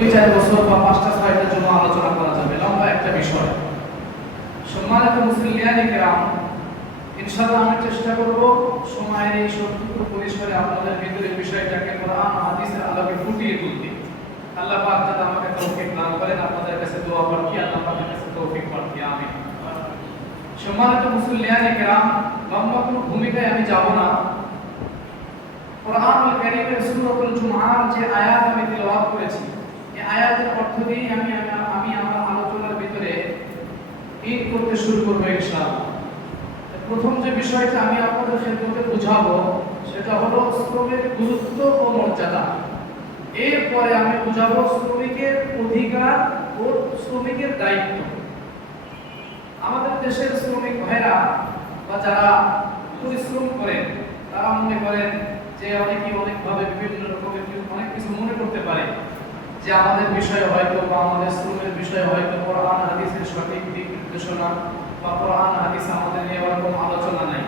4 বছর বা 5টা 6টার জন্য আলোচনা করা যাবে, লম্বা একটা বিষয়। সম্মানিত মুসলিয়ানে কেরাম, ইনশাআল্লাহ আমি চেষ্টা করব সময়ের এই সত্যটুকু পরিসরে আপনাদের ভিতরের বিষয়টাকে কোরআন হাদিসের আলোকে ফুটিয়ে তুলতে। আল্লাহ পাক যাতে আমাকে তৌফিক দান করেন। আপনাদের কাছে দোয়া করছি, আল্লাহ পাকের কাছে তৌফিক প্রার্থী, আমিন। সম্মানিত মুসলিয়ানে কেরাম, লম্বা কোনো ভূমিকায় আমি যাব না। কোরআনুল কারীমের সূরাতুল জুমআর যে আয়াত আমি তেলাওয়াত করেছি, এই আয়াতের অর্থ দিয়ে আমি আমার আলোচনার ভিতরে ঈদ করতে শুরু করব ইনশাআল্লাহ। প্রথম যে বিষয়টা আমি আপনাদের খেদমতে বুঝাবো সেটা হলো শ্রমের গুরুত্ব ও মর্যাদা। এরপরে আমি বুঝাবো শ্রমিকের অধিকার ও শ্রমিকের দায়িত্ব। আমাদের দেশের শ্রমিক ভাইরা বা যারা পরিশ্রম করেন তারা মনে করেন যে অনেকভাবে বিভিন্ন রকমের অনেক কিছু মনে করতে পারে যে আমাদের বিষয়ে হয়তো বা আমাদের শ্রমের বিষয়ে হয়তো কোরআন হাদিসের সঠিক দিক নির্দেশনা বা কোরআন হাদিস আমাদের নিয়ে এরকম আলোচনা নাই।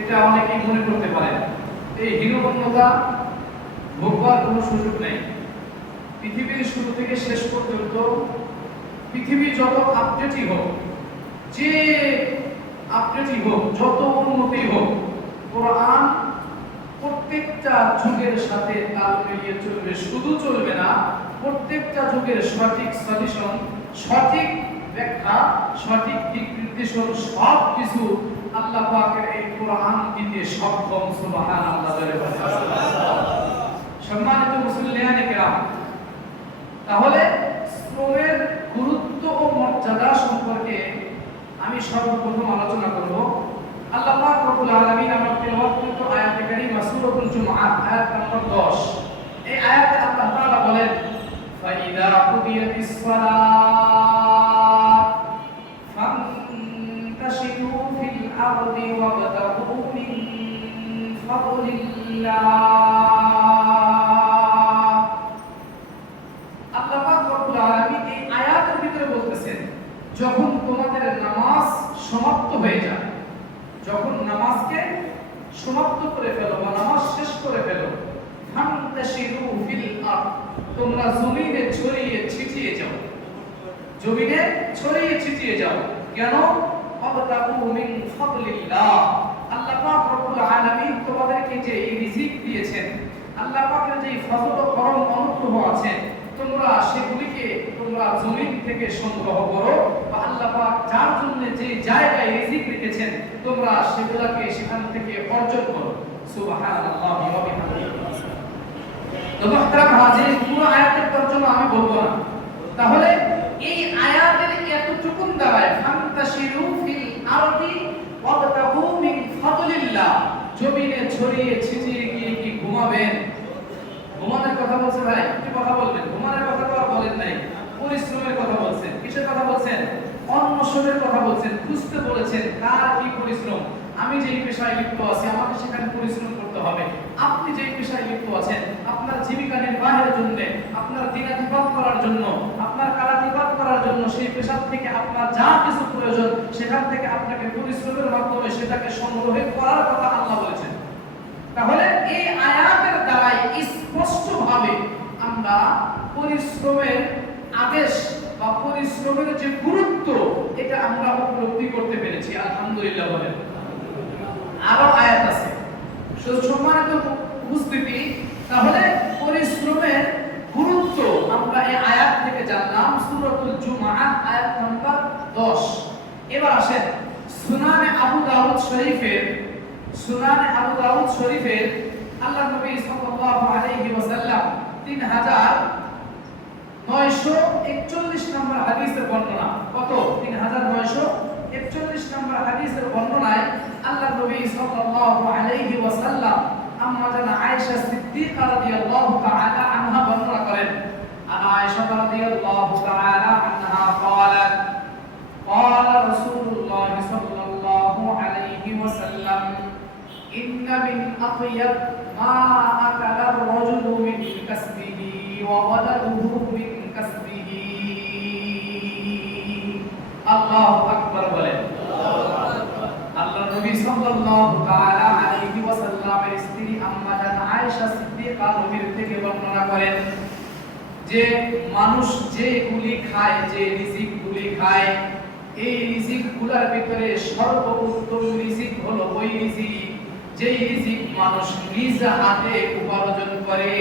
এটা অনেকেই মনে করতে পারে। এই হীনমন্যতা ভোগবার কোনো সুযোগ নেই। পৃথিবীর শুরু থেকে শেষ পর্যন্ত পৃথিবী যত আপডেটই হোক, যে আপডেটই হোক, যত উন্নতি হোক, কোরআন প্রত্যেকটা যুগের সাথে তাল মিলিয়ে চলবে। শুধু চলবে না, প্রত্যেকটা যুগের সঠিক সলিউশন, সঠিক ব্যাখ্যা, সঠিক দিক নির্দেশন সব কিছু আল্লাহ পাকের এই কোরআন দিতে সক্ষম। সুবহানাল্লাহ। সম্মানিত মুসলিয়ানে কেরাম, তাহলে শ্রমের গুরুত্ব ও মর্যাদা সম্পর্কে আমি সর্বপ্রথম আলোচনা করব। আল্লাহ পাক রব্বুল আলামিন আমার তেলাওয়াতকৃত আয়াতে কারীমা সূরাতুল জুমআহ আয়াত নম্বর 10, এই আয়াতে আল্লাহ তাআলা বলেন, ফাইদা কুদিয়াতিস সালাত ফান্তাশিরু ফিল আরদি ওয়াবতাগু মিন ফাদলিল্লাহ। আল্লাহ পাক রব্বুল আলামিন এই আয়াতের ভিতরে বলতেছেন, যখন তোমাদের নামাজ সমাপ্ত হয়ে যায়, যখন নামাজকে সমাপ্ত করে ফেলো বা নামাজ শেষ করে ফেলো, ফান্তাশিরু ফিল আরদ, তোমরা জমিনে ছড়িয়ে ছিটিয়ে যাও, জমিনে ছড়িয়ে ছিটিয়ে যাও। কেন? ওয়াবতাগু মিন ফাদলিল্লাহ, আল্লাহ পাক রব্বুল আলামিন তোমাদেরকে যে এই রিজিক দিয়েছেন, আল্লাহ পাকের যে ফজল ও করম অনুগ্রহ আছে, তোমরা সেগুলিকে তোমরা জমিন থেকে সংগ্রহ করো, বা আল্লাহ পাক যার জন্য যে জায়গায় রিজিক রেখেছেন তোমরা সেগুলোকে সেখান থেকে অর্জন করো। সুবহানাল্লাহ ওয়া বিহামদিহি। তো মুহতারাম হাজির, পুরো আয়াতের তর্জমা আমি বলবো না। তাহলে এই আয়াতের এতটুকুন দ্বারায় ফান্তাশিরু ফিল আরদি ওয়াবতাগু মিন ফাদলিল্লাহ, জমিনে ছড়িয়ে ছিটিয়ে গিয়ে কি ঘুমাবেন? ঘুমানোর কথা বলছে ভাই, একটু কথা বলবেন। ঘুমানোর কথা তো আর বলেন নাই, পরিশ্রমের কথা বলছেন। কিসের কথা বলছেন? অন্বেষণের কথা বলছেন, খুঁজতে বলেছেন কার কি পরিশ্রম। আমি যেই পেশায় লিপ্ত আছি আমাকে সেখানে পরিশ্রম করতে হবে। আপনি যেই পেশায় লিপ্ত আছেন আপনার জীবিকা নির্বাহের জন্য, আপনার দিনাতিপাত করার জন্য, আপনার কালাতিপাত করার জন্য, সেই পেশা থেকে আপনার যা কিছু প্রয়োজন সেখান থেকে আপনাকে পরিশ্রমের মাধ্যমে সেটাকে সংগ্রহ করার কথা আল্লাহ বলেছেন। তাহলে এই আয়াতের দ্বারাই স্পষ্টভাবে আমরা পরিশ্রমের আদেশ বা পরিশ্রমের যে গুরুত্ব এটা আমরা উপলব্ধি করতে পেরেছি। আলহামদুলিল্লাহ বলেন। আরো আয়াত আছে। সম্মানিত উপস্থিতি, তাহলে পরিশ্রমের গুরুত্ব আমরা এই আয়াত থেকে জানলাম। সূরাতুল জুমআহ আয়াত নম্বর 10। এবার আসেন সুনানে আবু দাউদ শরীফের, সুনানে আবু দাউদ শরীফের আল্লাহ নবী সাল্লাল্লাহু আলাইহি ওয়াসাল্লাম 3941 নম্বর হাদিসের বর্ণনা। কত? 3941 নম্বর হাদিসের বর্ণনায় আল্লাহ নবী সাল্লাল্লাহু আলাইহি ওয়াসাল্লাম আম্মা জানা আয়েশা সিদ্দিকা রাদিয়াল্লাহু তাআলা আনহা বর্ণনা করেন। আয়েশা রাদিয়াল্লাহু তাআলা আনহা قالت قال رسول الله صلى الله عليه وسلم إن من أطيب ما أكل الرجل من كسبه وولده من كسبه। আল্লাহু আকবার বলেন। আল্লাহর নবী সাল্লাল্লাহু তাআলা আলাইহি ওয়াসাল্লামের স্ত্রী আম্মা জান আয়েশা সিদ্দিকা নবীর থেকে বর্ণনা করেন যে মানুষ যেগুলি খায়, যে রিজিকগুলি খায়, এই রিজিকগুলোর ভিতরে সর্বোত্তম রিজিক হলো ওই রিজিক যেই রিজিক মানুষ নিজ হাতে উপার্জন করে।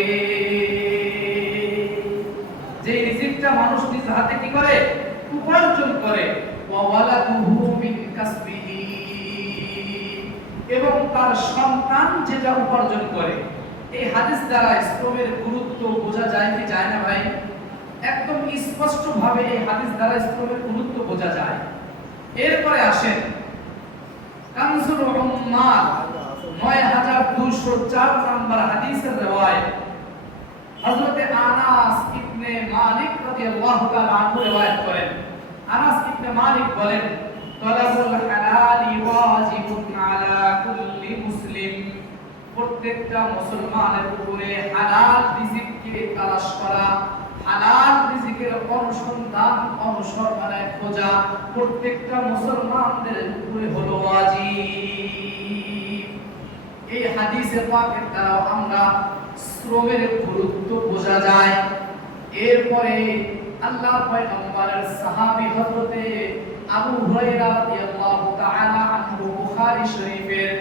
যে রিজিকটা মানুষ নিজ হাতে কি করে? উপার্জন করে। ওয়া ওয়ালাদুহু মিন কাসবিহি, এবং তার সন্তান যেটা উপার্জন করে। এই হাদিস দ্বারা শ্রমের গুরুত্ব বোঝা যায় কি যায় না ভাই? একদম স্পষ্ট ভাবে এই হাদিস দ্বারা শ্রমের গুরুত্ব বোঝা যায়। এরপরে আসেন কানজুল উম্মাল 9204 নম্বর হাদিসের riwayat হযরত আনাস ইবনে মালিক রাদিয়াল্লাহু তাআলা আনহু riwayat করেন। আনাস ইবনে মালিক বলেন, তলাবুল হালালি ওয়াজিবুন আলা কুল্লি মুসলিম, প্রত্যেকটা মুসলমানের উপরে হালাল রিজিককে তালাশ করা, হালাল রিজিকের অনুসন্ধান অনুসরণে খোঁজা প্রত্যেকটা মুসলমানদের উপরে হলো ওয়াজিব। এই হাদিসে পাকের দ্বারা আমরা শ্রমের গুরুত্ব বোঝা যায়। এরপরে আল্লাহর পয়গম্বরের সাহাবী হযরতে আবু হুরায়রা রাদিয়াল্লাহু তাআলা আনহু বুখারী শরীফের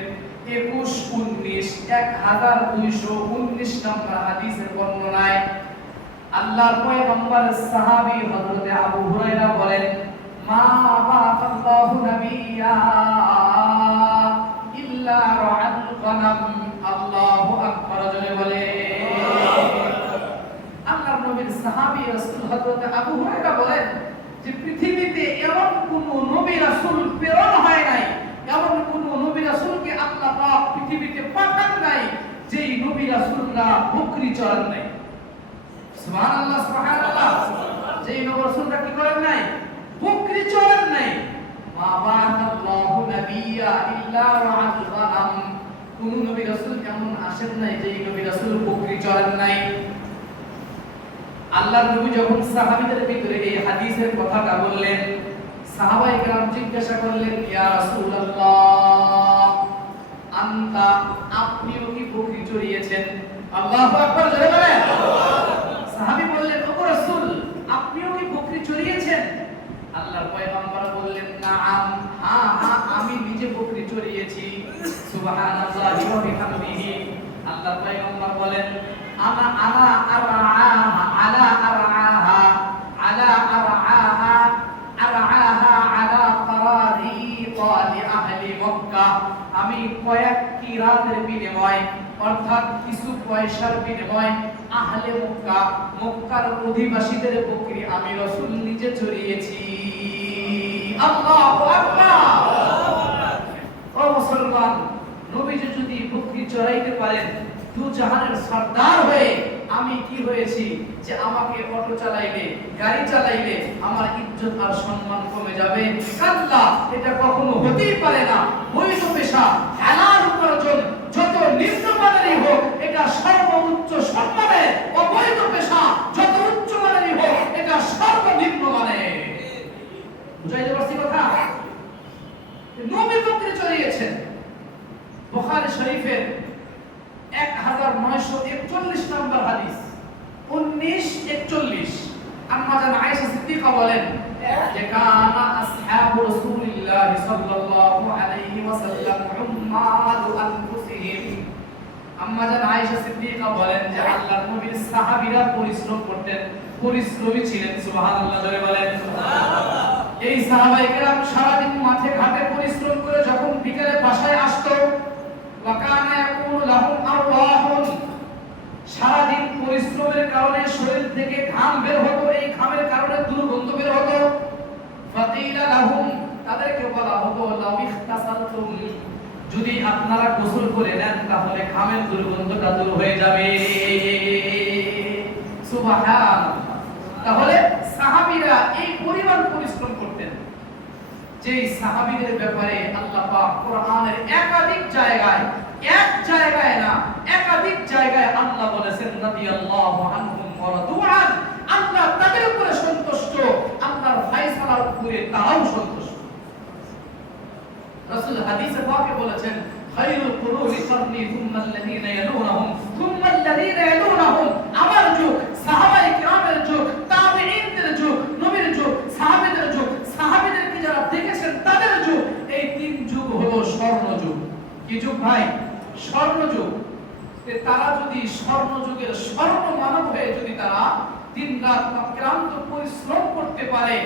1219 নম্বর হাদিসের বর্ণনায় আল্লাহর পয়গম্বরের সাহাবী হযরতে আবু হুরায়রা বলেন, মা বাআসাল্লাহু নাবিয়্যা ইল্লা রাআল গনাম। আল্লাহু আকবার জোরে বলে। আল্লাহর নবীর সাহাবী রাসূল হযরতে আবু হুরায়রা বলেন যে পৃথিবীতে এমন কোন নবী রাসূল প্রেরণ হয় নাই, এমন কোন নবী রাসূলকে আল্লাহ পাক পৃথিবীতে পাঠান নাই যেই নবী রাসূলরা বকরি চড়ান নাই। সুবহানাল্লাহ সুবহানাল্লাহ। যেই নবী রাসূলরা কি করেন নাই? বকরি চড়ান নাই। মা বাআসাল্লাহু নাবিয়্যা ইল্লা রাআল গনাম, কোন নবী রাসূল এমন আসেন নাই যেই নবী রাসূল বকরি চড়ান নাই। আল্লাহর নবী যখন সাহাবীদের ভিতরে এই হাদিসের কথাটা বললেন, সাহাবায়ে কেরাম জিজ্ঞাসা করলেন, ইয়া রাসূলুল্লাহ আনতা, আপনিও কি বকরি চড়িয়েছেন? আল্লাহু আকবার জোরে বলেন। সাহাবী বললেন, ও রাসূল আপনিও কি বকরি চড়িয়েছেন? আল্লাহর পয়গম্বর বললেন, নাআম, হ্যাঁ আমি নিজে বকরি চড়িয়েছি। সুবহানাল্লাহি ওয়া বিহামদিহি। আল্লাহর পয়গম্বর বলেন, আনা আরআহা আলা আরআহা আলা আরআহা আরআহা আলা তারারিতা লি আহলি মক্কা, আমি কয়েক কিরাতের বিনিময় অর্থাৎ কিছু পয়সার বিনিময় আহলে মক্কা, মক্কার অধিবাসীদের বকরি আমি রাসূল নিজে চড়িয়েছি। আল্লাহু আকবার। ও মুসলমান, নবীজি যদি বকরি চড়াইতে পারেন দু জাহানের সরদার হয়ে, আমি কি হয়েছি যে আমাকে অটো চালাইলে, গাড়ি চালাইলে আমার ইজ্জত আর সম্মান কমে যাবে? কাল্লা, এটা কখনো হতেই পারে না। বৈধ পেশা, হালাল উপার্জন যত নিম্নমানেরই হোক এটা সর্বোচ্চ সম্মানের, অবৈধ পেশা যত উচ্চ মানেরই হোক এটা সর্বনিম্ন মানের। বুঝাইতে পারছি কথা? নবী বকরি চড়িয়েছেন। বুখারী শরীফের 1941 নম্বর হাদিস 1941 আম্মা জান আয়েশা সিদ্দিকা বলেন যে কানা আসহাবু রাসূলিল্লাহ সাল্লাল্লাহু আলাইহি ওয়াসাল্লাম উম্মালু আনফুসিহিম। আম্মা জান আয়েশা সিদ্দিকা বলেন যে আল্লাহর নবীর সাহাবীরা পরিশ্রম করতেন, পরিশ্রমী ছিলেন। সুবহানাল্লাহ জোরে বলেন সুবহানাল্লাহ। এই সাহাবায়ে কেরাম সারা দিন মাঠে ঘাটে পরিশ্রম করে যখন বিকেলে বাসায় আসতো, ওয়াকানা ইয়াকুলু লাহুম আরওয়াহুন, সারা দিন পরিশ্রমের কারণে শরীর থেকে ঘাম বের হতো, এই ঘামের কারণে দুর্গন্ধ বের হতো। ফাকিলা লাহুম, তাদেরকে বলা হতো লাউ ইখতাসালতুম, যদি আপনারা গোসল করে নেন তাহলে ঘামের দুর্গন্ধটা দূর হয়ে যাবে। সুবহানাল্লাহ। তাহলে সাহাবীরা এই পরিমাণ পরিশ্রম করতেন যে সাহাবীদের ব্যাপারে আল্লাহ পাক কোরআনের একাধিক জায়গায়, এক জায়গায় না একাধিক জায়গায় আল্লাহ বলেছেন রাদিয়াল্লাহু আনহুম ওয়া রাদুআন, আল্লাহ তাদের উপরে সন্তুষ্ট, আল্লাহর ফয়সালার উপরে তারাও সন্তুষ্ট। রাসূল হাদিসে পাকে বলেছেন, খায়রুল কুরুনি কারনি সুম্মা আল্লাযীনা ইয়ালুনহুম সুম্মা আল্লাযীনা ইয়ালুনহুম, আমার যুগ সাহাবায়ে কিরামের ভাই স্বর্ণযুগ, তারা যদি স্বর্ণযুগের স্বর্ণ মানব হয়ে যদি তারা দিন রাত অক্লান্ত পরিশ্রম করতে পারে,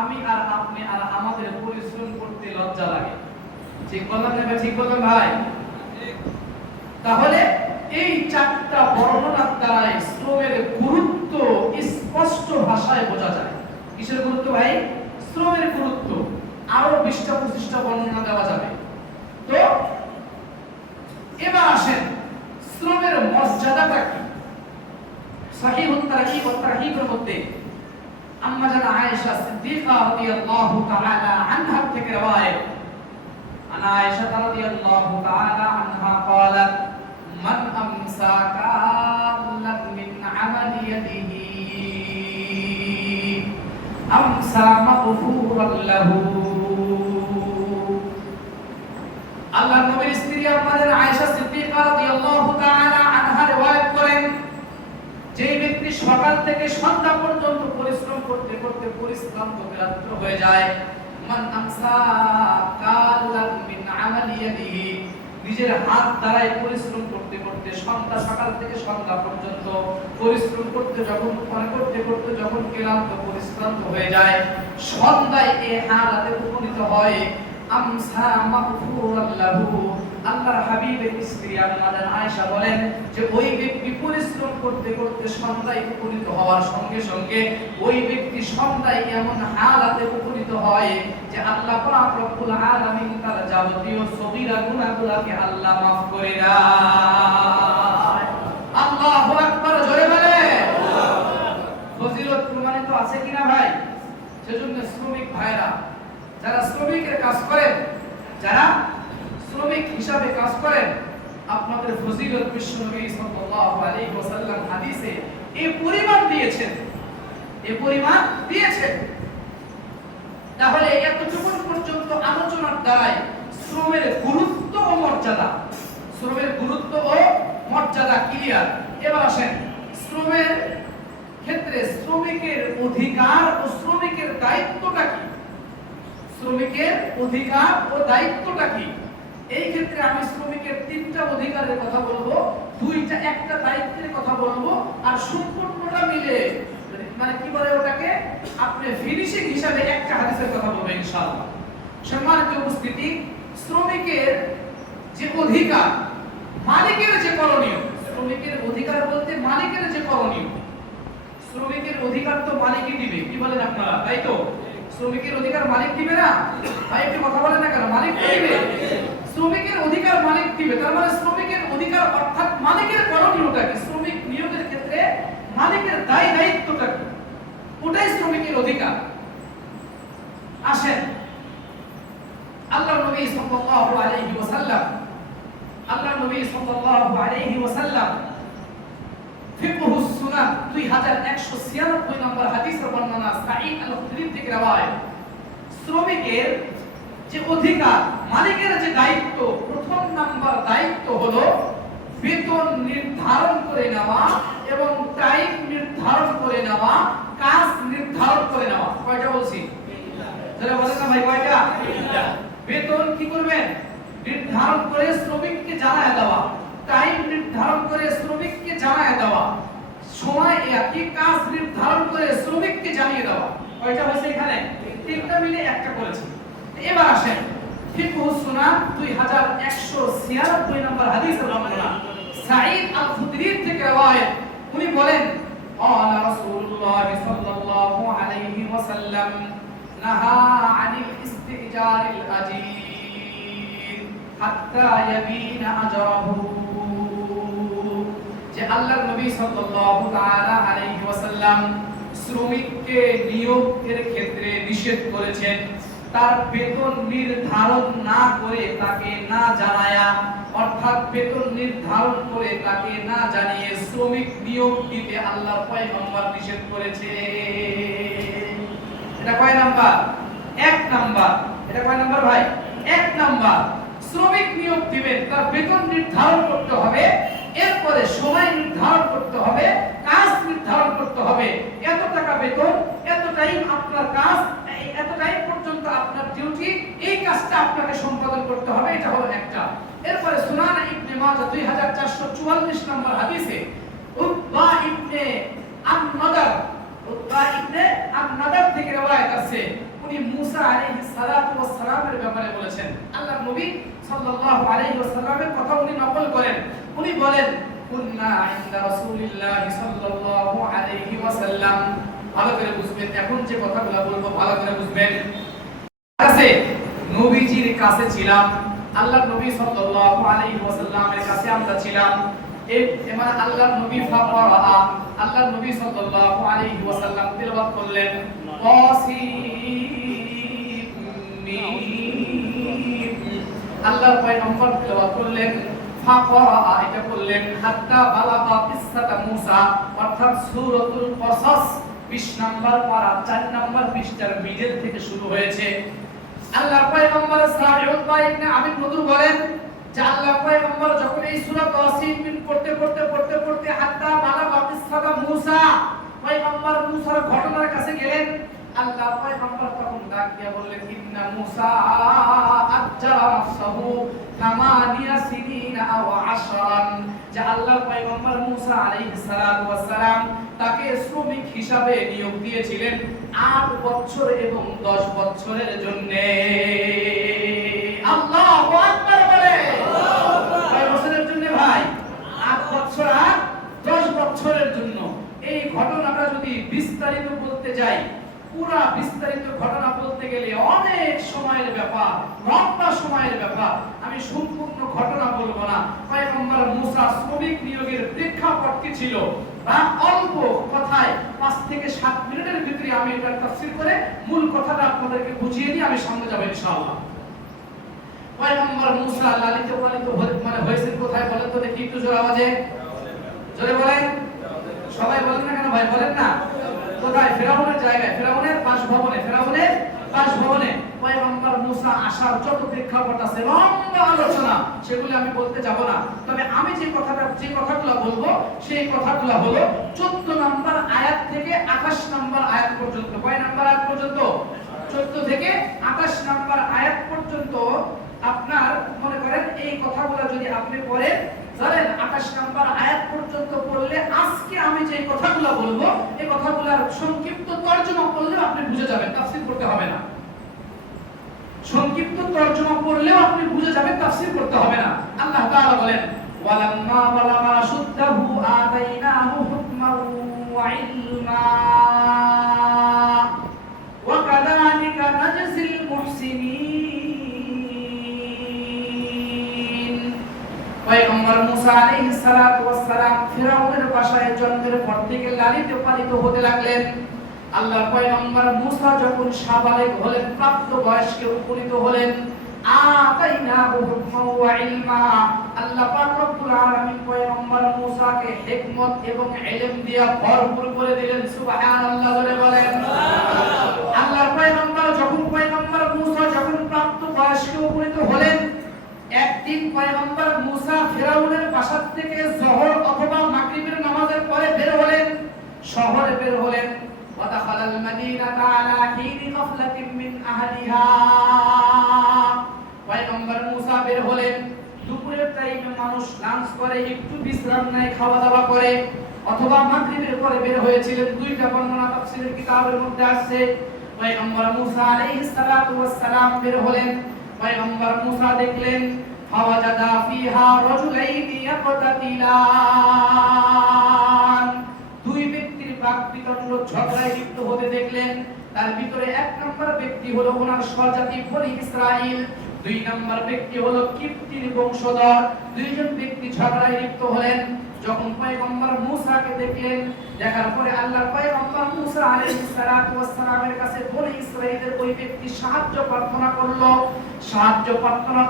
আমি আর আপনি আর আমাদের পরিশ্রম করতে লজ্জা লাগে। ঠিক বললাম না? ঠিক বললাম ভাই? তাহলে এই চারটা বর্ণনার দ্বারাই শ্রমের গুরুত্ব স্পষ্ট ভাষায় বোঝা যায়। কিসের গুরুত্ব ভাই? শ্রমের গুরুত্ব। আরো 20টা-25টা বর্ণনা দেওয়া যাবে। তো এবার আসেন শ্রমের মর্যাদাটা কি। সহিহুত তারগীব ওয়া তারহীবের মধ্যে আম্মা জানা আয়েশা সিদ্দিকা রাদিয়াল্লাহু তাআলা আনহা থেকে রওয়ায়াত, আনা আয়েশা রাদিয়াল্লাহু তাআলা আনহা قالت من امسى كالت من عمل يده امسى مغفورا له। আল্লাহর নবীর স্ত্রী আমাদের আয়েশা সিদ্দিকা রাদিয়াল্লাহু তাআলা আনহা riwayat করেন, যে ব্যক্তি সকাল থেকে সন্ধ্যা পর্যন্ত পরিশ্রম করতে করতে পরিশ্রান্ত ক্লান্ত হয়ে যায়, মান আমসা কালাম মিন আমালি ইয়াদিহি, নিজের হাত দ্বারাই পরিশ্রম করতে করতে সকাল থেকে সন্ধ্যা পর্যন্ত পরিশ্রম করতে যখন ক্লান্ত পরিশ্রান্ত হয়ে যায়, সন্ধ্যায় এই হালাতে উপনীত হয়, আমসা মাগফুরান লাহু। আল্লাহর হাবিবের স্ত্রী আমাদের আয়েশা বলেন যে ওই ব্যক্তি পরিশ্রম করতে করতে সন্ধ্যায় উপনীত হওয়ার সঙ্গে সঙ্গে ওই ব্যক্তি সন্ধ্যায় এমন হালাতে উপনীত হয় যে আল্লাহ পাক রব্বুল আলামিন তার যাবতীয় সগীরা গুনাহগুলোকে আল্লাহ মাফ করে দেয়। আল্লাহু আকবার, জোরে বলে। ফজিলত প্রমাণিত আছে কিনা ভাই? সেজন্য শ্রমিক ভাইরা, যারা শ্রমিকের কাজ করেন, যারা শ্রমিক হিসাবে কাজ করেন, আপনাদের ফজিলত বিশ্বনবী সাল্লাল্লাহু আলাইহি ওয়াসাল্লাম হাদিসে এই পরিমাণ দিয়েছেন। তাহলে এতটুকু পর্যন্ত আলোচনার দ্বারাই শ্রমের গুরুত্ব ও মর্যাদা ক্লিয়ার। এবার আসেন শ্রমের ক্ষেত্রে শ্রমিকের অধিকার ও শ্রমিকের দায়িত্বটা কি। শ্রমিকের অধিকার ও দায়িত্বটা কি? এই ক্ষেত্রে আমি শ্রমিকের 3টা অধিকারের কথা বলবো, একটা দায়িত্বের কথা বলবো, আর সম্পূর্ণটা মিলে মানে কি বলে ওটাকে আপনি ফিনিশিং হিসাবে একটা হাদিসের কথা বলবো ইনশাআল্লাহ। সম্মানিত উপস্থিতি, শ্রমিকের যে অধিকার, মালিকের যে করণীয়, শ্রমিকের অধিকার বলতে মালিকের যে করণীয়। শ্রমিকের অধিকার তো মালিকই দিবে, কি বলেন আপনারা? তাই তো? শ্রমিকের অধিকার মালিক দিবে না? ভাই একটু কথা বলেন না কেন? মালিক দিবে। শ্রমিকের অধিকার মালিক দিবে, তার মানে শ্রমিকের অধিকার অর্থাৎ মালিকের করণীয়টা কি, শ্রমিক নিয়োগের ক্ষেত্রে মালিকের দায়িত্বটা কি, ওটাই শ্রমিকের অধিকার। আসেন আল্লাহর নবী সাল্লাল্লাহু আলাইহি ওয়াসাল্লাম ফিকহুস সুনান 2196 নম্বর হাদিসের বর্ণনা সাঈদ আল-খুদরি থেকে রওয়ায়াত। শ্রমিকের যে অধিকার, মালিকের যে দায়িত্ব, প্রথম নাম্বার দায়িত্ব হলো বেতন নির্ধারণ করে নেওয়া এবং টাইম নির্ধারণ করে নেওয়া, কাজ নির্ধারণ করে নেওয়া। কয়টা বলছি? যারা বলেন না ভাই কয়টা? বেতন কি করবেন? নির্ধারণ করে শ্রমিককে জানায় দেওয়া, টাইম নির্ধারণ করে শ্রমিককে জানায় দেওয়া, সময় একই কাজ নির্ধারণ করে শ্রমিককে জানিয়ে দেওয়া। কয়টা হয়েছে এখানে? 3টা মিলে একটা করেছি। এবার আসেন ফিকহুস সুনান 2196 নম্বর হাদিসের বর্ণনা সাঈদ আল-খুদরি থেকে রওয়ায়াত। উনি বলেন ক্বালা রাসূলুল্লাহ সাল্লাল্লাহু আলাইহি ওয়াসাল্লাম নাহা আনিল ইস্তিজারিল আজীর হাত্তা ইয়াবিনা আজরাহু। যে আল্লাহর নবী সাল্লাল্লাহু তাআলা আলাইহি ওয়াসাল্লাম শ্রমিককে নিয়োগের ক্ষেত্রে নিষেধ করেছেন তার বেতন নির্ধারণ না করে, তাকে না জানায়া, অর্থাৎ বেতন নির্ধারণ করে তাকে না জানিয়ে শ্রমিক নিয়োগ দিতে আল্লাহর পয়গম্বর নিষেধ করেছে। এটা কয় নাম্বার? 1 নাম্বার। এটা কয় নাম্বার ভাই? 1 নাম্বার। শ্রমিক নিয়োগ দিবেন, তার বেতন নির্ধারণ করতে হবে, এরপরে সময় নির্ধারণ করতে হবে, কাজ নির্ধারণ করতে হবে। এত টাকা বেতন, এত টাইম আপনার কাজ, এত টাইম পর্যন্ত আপনার ডিউটি, এই কাজটা আপনাকে সম্পাদন করতে হবে। এটা হলো একটা। এরপরে সুনান ইবনে মাজাহ 2444 নম্বর হাদিসে উতবা ইবনে আন-নাদার থেকে riwayat আছে, উনি মুসা আলাইহিস সালাতু ওয়াস সালামের ব্যাপারে বলেছেন। আল্লাহর নবী সাল্লাল্লাহু আলাইহি ওয়াসাল্লামের কথা উনি নকল করেন। উনি বলেন কুননা ইনদা রাসূলিল্লাহি সাল্লাল্লাহু আলাইহি ওয়াসাল্লাম। ভালো করে বুঝবেন, এখন যে কথাগুলো বলবো ভালো করে বুঝবেন। কাছে নবীজির কাছে ছিলাম, আল্লাহর নবী সাল্লাল্লাহু আলাইহি ওয়াসাল্লামের কাছে আমরা ছিলাম। মানে আল্লাহর নবী ফাকরা, আল্লাহর নবী সাল্লাল্লাহু আলাইহি ওয়াসাল্লাম তেলাওয়াত করলেন আল্লাহর পয়গম্বর তেলাওয়াত করলেন ফাকরা, এটা করলেন হাত্তা বালাগা কিসসাতা মূসা, অর্থাৎ সূরাতুল কসাস 20 নম্বর পারা 4 নম্বর পৃষ্ঠার মিডল থেকে শুরু হয়েছে। আল্লাহর পয়গম্বর সাবিউল বাইনে আমি নদুর বলেন যে আল্লাহর পয়গম্বর যখন এই সূরা তাসিন পড়তে হাত্তা বালাগা কিসসাতা মূসা, পয়গম্বর মূসার ঘটনার কাছে গেলেন। আল্লাহ পয়গম্বর তখন ডাক দিয়ে বললেন ইন্না মূসা আজ্জারা নাফসাহু 8 সিনিনা আও 10, যে আল্লাহর পয়গম্বর মূসা আলাইহিস সালাতু ওয়াস সালাম তাকে শ্রমিক হিসাবে নিয়োগ দিয়েছিলেন 8 বছর এবং 10 বছরের জন্য। আল্লাহু আকবার বলে, কয় বছরের জন্য ভাই? 8 বছর আর 10 বছরের জন্য। এই ঘটনাটা যদি বিস্তারিত বলতে যাই, পুরা বিস্তারিত ঘটনা বলতে গেলে অনেক সময়ের ব্যাপার, লম্বা সময়ের ব্যাপার। আমি সম্পূর্ণ ঘটনা বলবো না। পয়গম্বর মূসা শ্রমিক নিয়োগের প্রেক্ষাপট কি ছিল বা অল্প কথায় 5 থেকে 7 মিনিটের ভিতরে আমি এটা তাফসীর করে মূল কথাটা আপনাদেরকে বুঝিয়ে দিয়ে আমি সামনে যাব ইনশাআল্লাহ। পয়গম্বর মূসা লালিত পালিত মানে হয়েছেন কোথায় বলেন তো দেখি একটু জোরে আওয়াজে, জোরে বলেন। সবাই বলেন না কেন ভাই? বলেন না। কোথায়? ফেরাউনের জায়গায়, ফেরাউনের বাসভবনে, ফেরাউনের বাসভবনে পয়গম্বর মূসা আসার যত প্রেক্ষাপট আছে, লম্বা আলোচনা, সেগুলো আমি বলতে যাব না। তবে আমি যে কথাগুলো বলবো সেই কথাগুলো হলো 14 নম্বর আয়াত থেকে 28 নম্বর আয়াত পর্যন্ত। কয় নম্বর আয়াত পর্যন্ত? 14 থেকে 28 নম্বর আয়াত পর্যন্ত। আপনার মনে করেন এই কথাগুলো যদি আপনি পড়েন, জানেন 28 নম্বর আয়াত পর্যন্ত পড়লে আজকে আমি যে কথাগুলো বলবো এই কথাগুলোর সংক্ষিপ্ত তরজমা পড়লেও আপনি বুঝে যাবেন, তাফসীর করতে হবে না। সংক্ষিপ্ত তরজমা পড়লেও আপনি বুঝে যাবেন, তাফসীর করতে হবে না। আল্লাহ তাআলা বলেন ওয়ালাম্মা বালাগা শুদ্দাহু আতাইনাহু হুকমান ওয়া ইলমা ওয়া কাযালিকা নাজজিল মুহসিনিন। পয়গম্বর মূসা আলাইহিস সালাতু ওয়াস সালাম ফিরাউনের বাসায় জন্মের পর থেকে লালিত পালিত হতে লাগলেন। আল্লাহর পয়গম্বর মূসা যখন সাবালেগ হলেন, প্রাপ্ত বয়স্কে উপনীত হলেন, আতাইনাহু হুকমান ওয়া ইলমা, আল্লাহ পাক রব্বুল আলামিন পয়গম্বর মূসাকে হিকমত এবং ইলম দিয়ে ভরপুর করে দিলেন। সুবহানাল্লাহ বলে বলেন। আল্লাহর পয়গম্বর মূসা যখন প্রাপ্ত বয়স্কে উপনীত হলেন, একদিন পয়গম্বর মূসা ফিরাউনের বাসা থেকে যোহর অথবা মাগরিবের নামাজের পরে বের হলেন, শহরে বের হলেন। ওয়াদাখালাল মাদিনাতা আলা হিনি গাফলাতিন মিন আহলিহা, পয়গম্বর মূসা বের হলেন। দুপুরের টাইমে মানুষ লাঞ্চ করে, একটু বিশ্রাম নেয়, খাওয়া দাওয়া করে, অথবা মাগরিবের পরে বের হয়েছিলেন। দুইটা বর্ণনা তাফসীরের কিতাবের মধ্যে আছে। পয়গম্বর মূসা আলাইহিস সালাতু ওয়াস সালাম বের হলেন। পয়গম্বর মূসা দেখলেন ফাওয়াজাদা ফিহা রাজুলাইনি ইয়াকতাতিলান, দুই ব্যক্তির বাকবিতণ্ড ঝগড়ায় লিপ্ত হতে দেখলেন। তার ভিতরে এক নম্বর ব্যক্তি হলো ওনার স্বজাতি বনি ইসরাইল, দুই নম্বর ব্যক্তি হলো কিপ্তির বংশধর। দুইজন ব্যক্তি ঝগড়ায় লিপ্ত হলেন। যখন পয়গম্বর মূসাকে দেখলেন, দেখার পরে আল্লাহর পয়গম্বর মূসা আলাইহিস সালাতু ওয়াস সালামের কাছে বনি ইসরাইলের ওই ব্যক্তি সাহায্য প্রার্থনা করলো। সাহায্য প্রার্থনার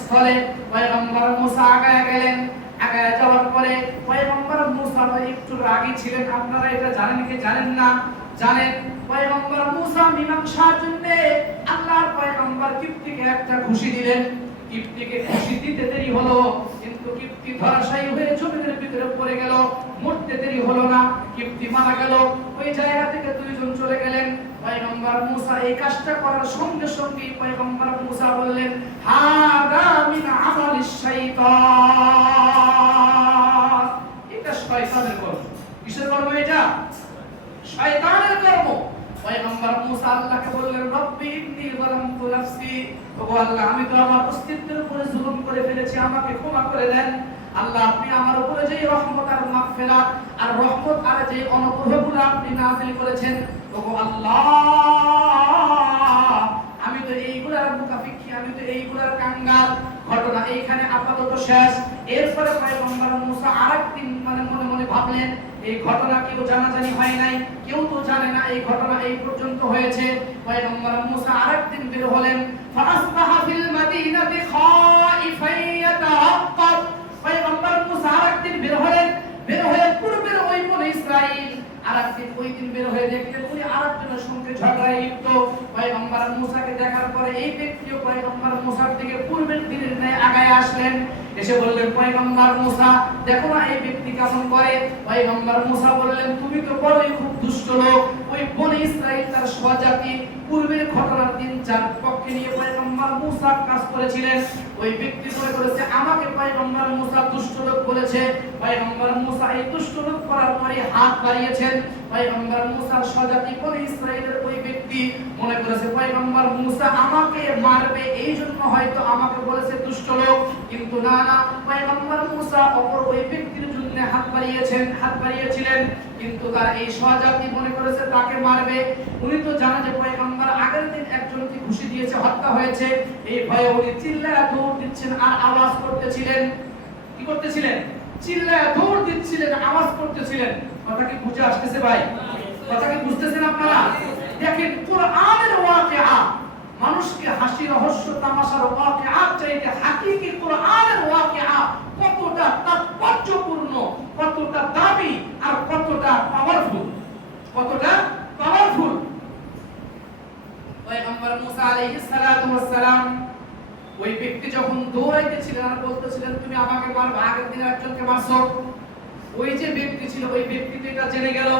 স্থলে পয়গম্বর মূসা আগায় গেলেন। আগায় যাওয়ার পরে পয়গম্বর মূসা একটু রাগী ছিলেন। আপনারা এটা জানেন কি জানেন না? জানেন। পয়গম্বর মূসা মীমাংসার জন্য আল্লাহর পয়গম্বর কিপ্তিকে একটা ঘুষি দিলেন। কিপ্তিকে ঘুষি দিতে দেরি হলো, কিন্তু কিপ্তি ধরাশায়ী হয়ে জমিনের ভিতরে পড়ে গেল। মরতে দেরি হলো না, কিপ্তি মারা গেল। ওই জায়গা থেকে দুইজন চলে গেলেন। পয়গম্বর মুসা এই কাজটা করার সঙ্গে সঙ্গে পয়গম্বর মুসা বললেন, হাদা মিন আমালিশ শাইতান, এটা শয়তানের কর্ম। কিসের কর্ম এটা? শয়তানের কর্ম। পয়গম্বর মুসা আল্লাহকে বললেন, রব্বি ইন্নী যালামতু নাফসি, ওগো আল্লাহ আমি তো আমার অস্তিত্বের উপরে জুলুম করে ফেলেছি, আমাকে ক্ষমা করে দেন। আল্লাহ আপনি আমার উপরে যে রহমত আর মাগফিরাত আর রহমত আর যে অনুগ্রহগুলো আপনি নাযিল করেছেন, ওগো আল্লাহ আমি তো এইগুলার মুকাফিকি, আমি তো এইগুলার কাঙ্গাল। ঘটনা এইখানে আপাতত শেষ। এরপরে পয়গম্বর মুসা আরেকদিন মনে মনে ভাবলেন, এই ঘটনা কেউ জানাজানি হয় নাই, কেউ তো জানে না এই ঘটনা এই পর্যন্ত হয়েছে। পয়গম্বর মুসা আরেকদিন বের হলেন, ফাসবাহা ফিল মাদিনাতি খাইফান ইয়াতাআক্কাব। পয়গম্বর মুসা আরেকদিন বের হলেন, বের হয়ে পূর্বের ওই বনি ইসরাইল আরেকদিন ওই দিন বের হয়ে দেখলেন উনি আরেকজনের সঙ্গে ঝগড়ায় লিপ্ত। পয়গম্বর মুসাকে দেখার পরে এই ব্যক্তিও পয়গম্বর মুসার দিকে পূর্বের দিনের ন্যায় আগায় আসলেন, এসে বললেন, পয়গম্বর মুসা দেখো না এই ব্যক্তি কেমন করে। পয়গম্বর মুসা বললেন, তুমি তো বড়ই খুব দুষ্ট লোক। ওই বনি ইসরাইল তার স্বজাতি পূর্বের ঘটনার 3-4 পক্ষে নিয়ে পয়গম্বর মুসা কাজ করেছিলেন। ওই ব্যক্তি মনে করেছে আমাকে পয়গম্বর মুসা দুষ্ট লোক বলেছে। পয়গম্বর মুসা এই দুষ্ট লোক করার পরে হাত বাড়িয়েছেন। পয়গম্বর মুসার স্বজাতি বনি ইসরাইলের ওই ব্যক্তি মনে করেছে পয়গম্বর মুসা আমাকে মারবে, এই জন্য হয়তো আমাকে বলেছে দুষ্ট লোক। কিন্তু না না, পয়গম্বর মুসা অপর ওই ব্যক্তির জন্য হাত বাড়িয়েছিলেন, কিন্তু তার এই স্বজাতি মনে করেছে তাকে মারবে। উনি তো জানে যে পয়গম্বর আগের দিন একজনকে ঘুষি দিয়েছে, হত্যা হয়েছে। এই ভয়ে উনি চিল্লায়া দৌড় দিচ্ছেন আর আওয়াজ করতেছিলেন। কি করতেছিলেন? চিল্লায়া দৌড় দিচ্ছিলেন, আওয়াজ করতেছিলেন। কথা কি বুঝে আসতেছে ভাই? কথা কি বুঝতেছেন আপনারা? দেখেন কোরআনের ওয়াকিআ, মানুষকে হাসি রহস্য তামাশার ওয়াকিআ চাইতে হাকিকি কোরআনের ওয়াকিআ কতটা তাৎপর্যপূর্ণ, কতটা দামি আর কতটা পাওয়ারফুল, কতটা পাওয়ারফুল। পয়গম্বর মুসা আলাইহিস সালাতু ওয়াস সালাম ওই ব্যক্তি যখন দৌড়াইতেছিলেন আর বলতেছিলেন তুমি আমাকে মারবে, আগের দিন একজনকে মারছো, ওই যে ব্যক্তি ছিল ওই ব্যক্তি তো এটা জেনে গেল।